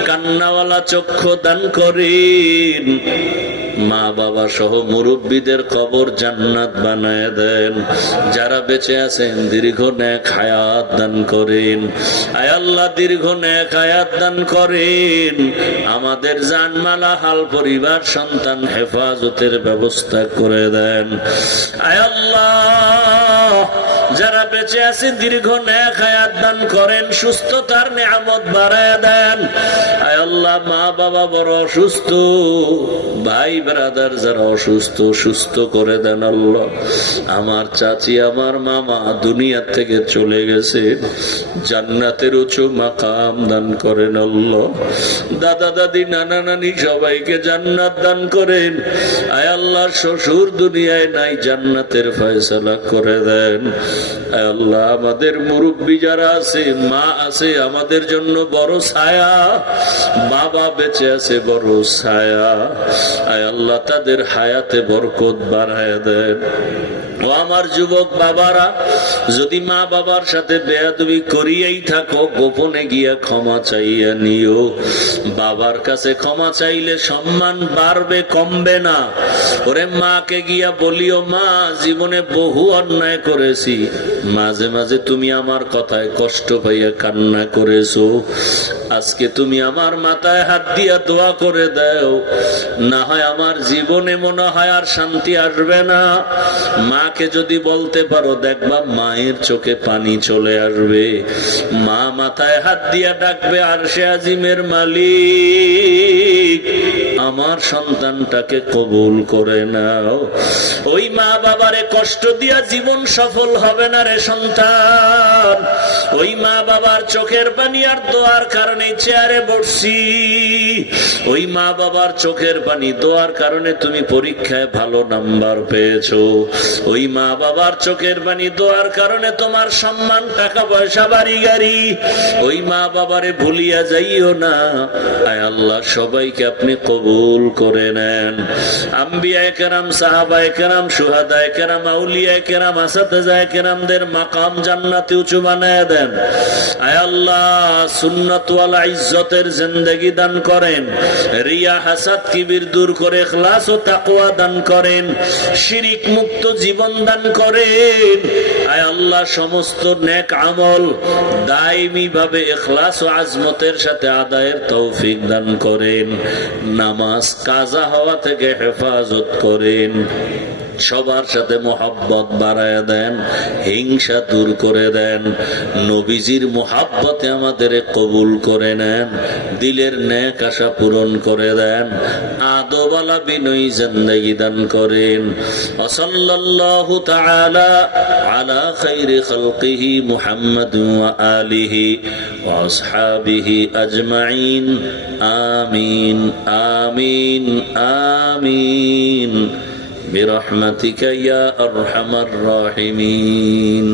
কান্নাওয়ালা চক্ষু দান করেন। মা বাবা সহ মুরব্বীদের কবর জান্নাত বানায় দেন। যারা বেঁচে আছেন দীর্ঘ নেক হায়াত দান করেন। আয় আল্লাহ দীর্ঘ নেক হায়াত দান করেন। আমাদের জানমালা হাল পরিবার সন্তান হেফাজতের ব্যবস্থা করে দেন। আয় আল্লাহ যারা বেঁচে আছে দীর্ঘ নেক হায়াত দান করেন, সুস্থতার নিয়ামত বাড়ায় দেন। আয় আল্লাহ মা বাবা বড় অসুস্থ, ভাই ব্রাদার যারা অসুস্থ সুস্থ করে দেন আল্লাহ। আমার চাচি আমার মামা দুনিয়া থেকে চলে গেছে, জান্নাতের উঁচু মাকাম দান করেন আল্লাহ। দাদা দাদি নানা নানি সবাইকে জান্নাত দান করেন। আয় আল্লাহ শ্বশুর দুনিয়ায় নাই, জান্নাতের ফয়সালা করে দেন। আয় আল্লাহ আমাদের মুরব্বী যারা আছে, মা আছে, আমাদের জন্য বড় ছায়া, বাবা বেঁচে আছে বড় ছায়া। আয় আল্লাহ তাদের হায়াতে বরকত বাড়ায় দেন। ও আমার যুবক বাবারা, যদি মা বাবার সাথে বেয়াদবি করিয়াই থাকো, গোপনে গিয়া ক্ষমা চাইয়া নিও। বাবার কাছে ক্ষমা চাইলে সম্মান বাড়বে, কমবে না। ওরে মাকে গিয়া বলিও, মা জীবনে বহু অন্যায় করেছি, মাঝে মাঝে তুমি আমার কথায় কষ্ট পাইয়া কান্না করেছো, আজকে তুমি আমার মাথায় হাত দিয়া দোয়া করে দাও, না হয় আমার জীবনে মনে হয় আর শান্তি আসবে না। মাকে যদি বলতে পারো, দেখবা মায়ের চোখে পানি চলে আসবে। মা মাথায় হাত দিয়া ডাকবে, আরশে আজিমের মালিক আমার সন্তানটাকে কবুল করে নাও। ওই মা বাবারে কষ্ট দিয়া জীবন সফল হবে না রে সন্তান। ওই মা বাবার চোখের পানি আর দোয়ার কারণে চেয়ারে বসছি। ওই মা বাবার চোখের পানি দোয়ার কারণে তুমি পরীক্ষায় ভালো নাম্বার পেয়েছো। ওই মা বাবার চোখের পানি দোয়ার কারণে তোমার সম্মান, টাকা পয়সা, বাড়ি গাড়ি। ওই মা বাবারে ভুলিয়া যাইও না। আয় আল্লাহ সবাইকে আপনি কবুল করে নেন। আম্বিয়ায়ে কেরাম, সাহাবায়ে কেরাম, শুহাদায়ে কেরাম, আউলিয়ায়ে কেরাম, আসাতিজায়ে কেরামদের মাকাম জান্নাতে উঁচু বানায় দেন। আয় আল্লাহ সুন্নাত ওয়ালা ইজ্জতের জিন্দেগি দান করেন। রিয়া হাসাদ কিবির দূর করে ইখলাস ও তাকওয়া দান করেন। শিরিক মুক্ত জীবন দান করেন। আয় আল্লাহ সমস্ত নেক আমল দাইমি ভাবে ইখলাস ও আজমতের সাথে আদায়ের তৌফিক দান করেন। নামাজ কাজা হওয়া থেকে হেফাজত করেন। সবার সাথে মোহাব্বত বাড়ায় দেন, হিংসা দূর করে দেন। নবীজির মোহাব্বতে আমাদের কবুল করে নেন। দিলের নেক আশা পূরণ করে দেন। আদওয়ালা বিনয়ী জিন্দেগি দান করেন। সাল্লাল্লাহু তাআলা আলা খায়রি খালকিহি মুহাম্মাদ ওয়া আলিহি ওয়া আসহাবিহি আজমাইন। আমিন আমিন আমিন برحمتك يا أرحم الراحمين।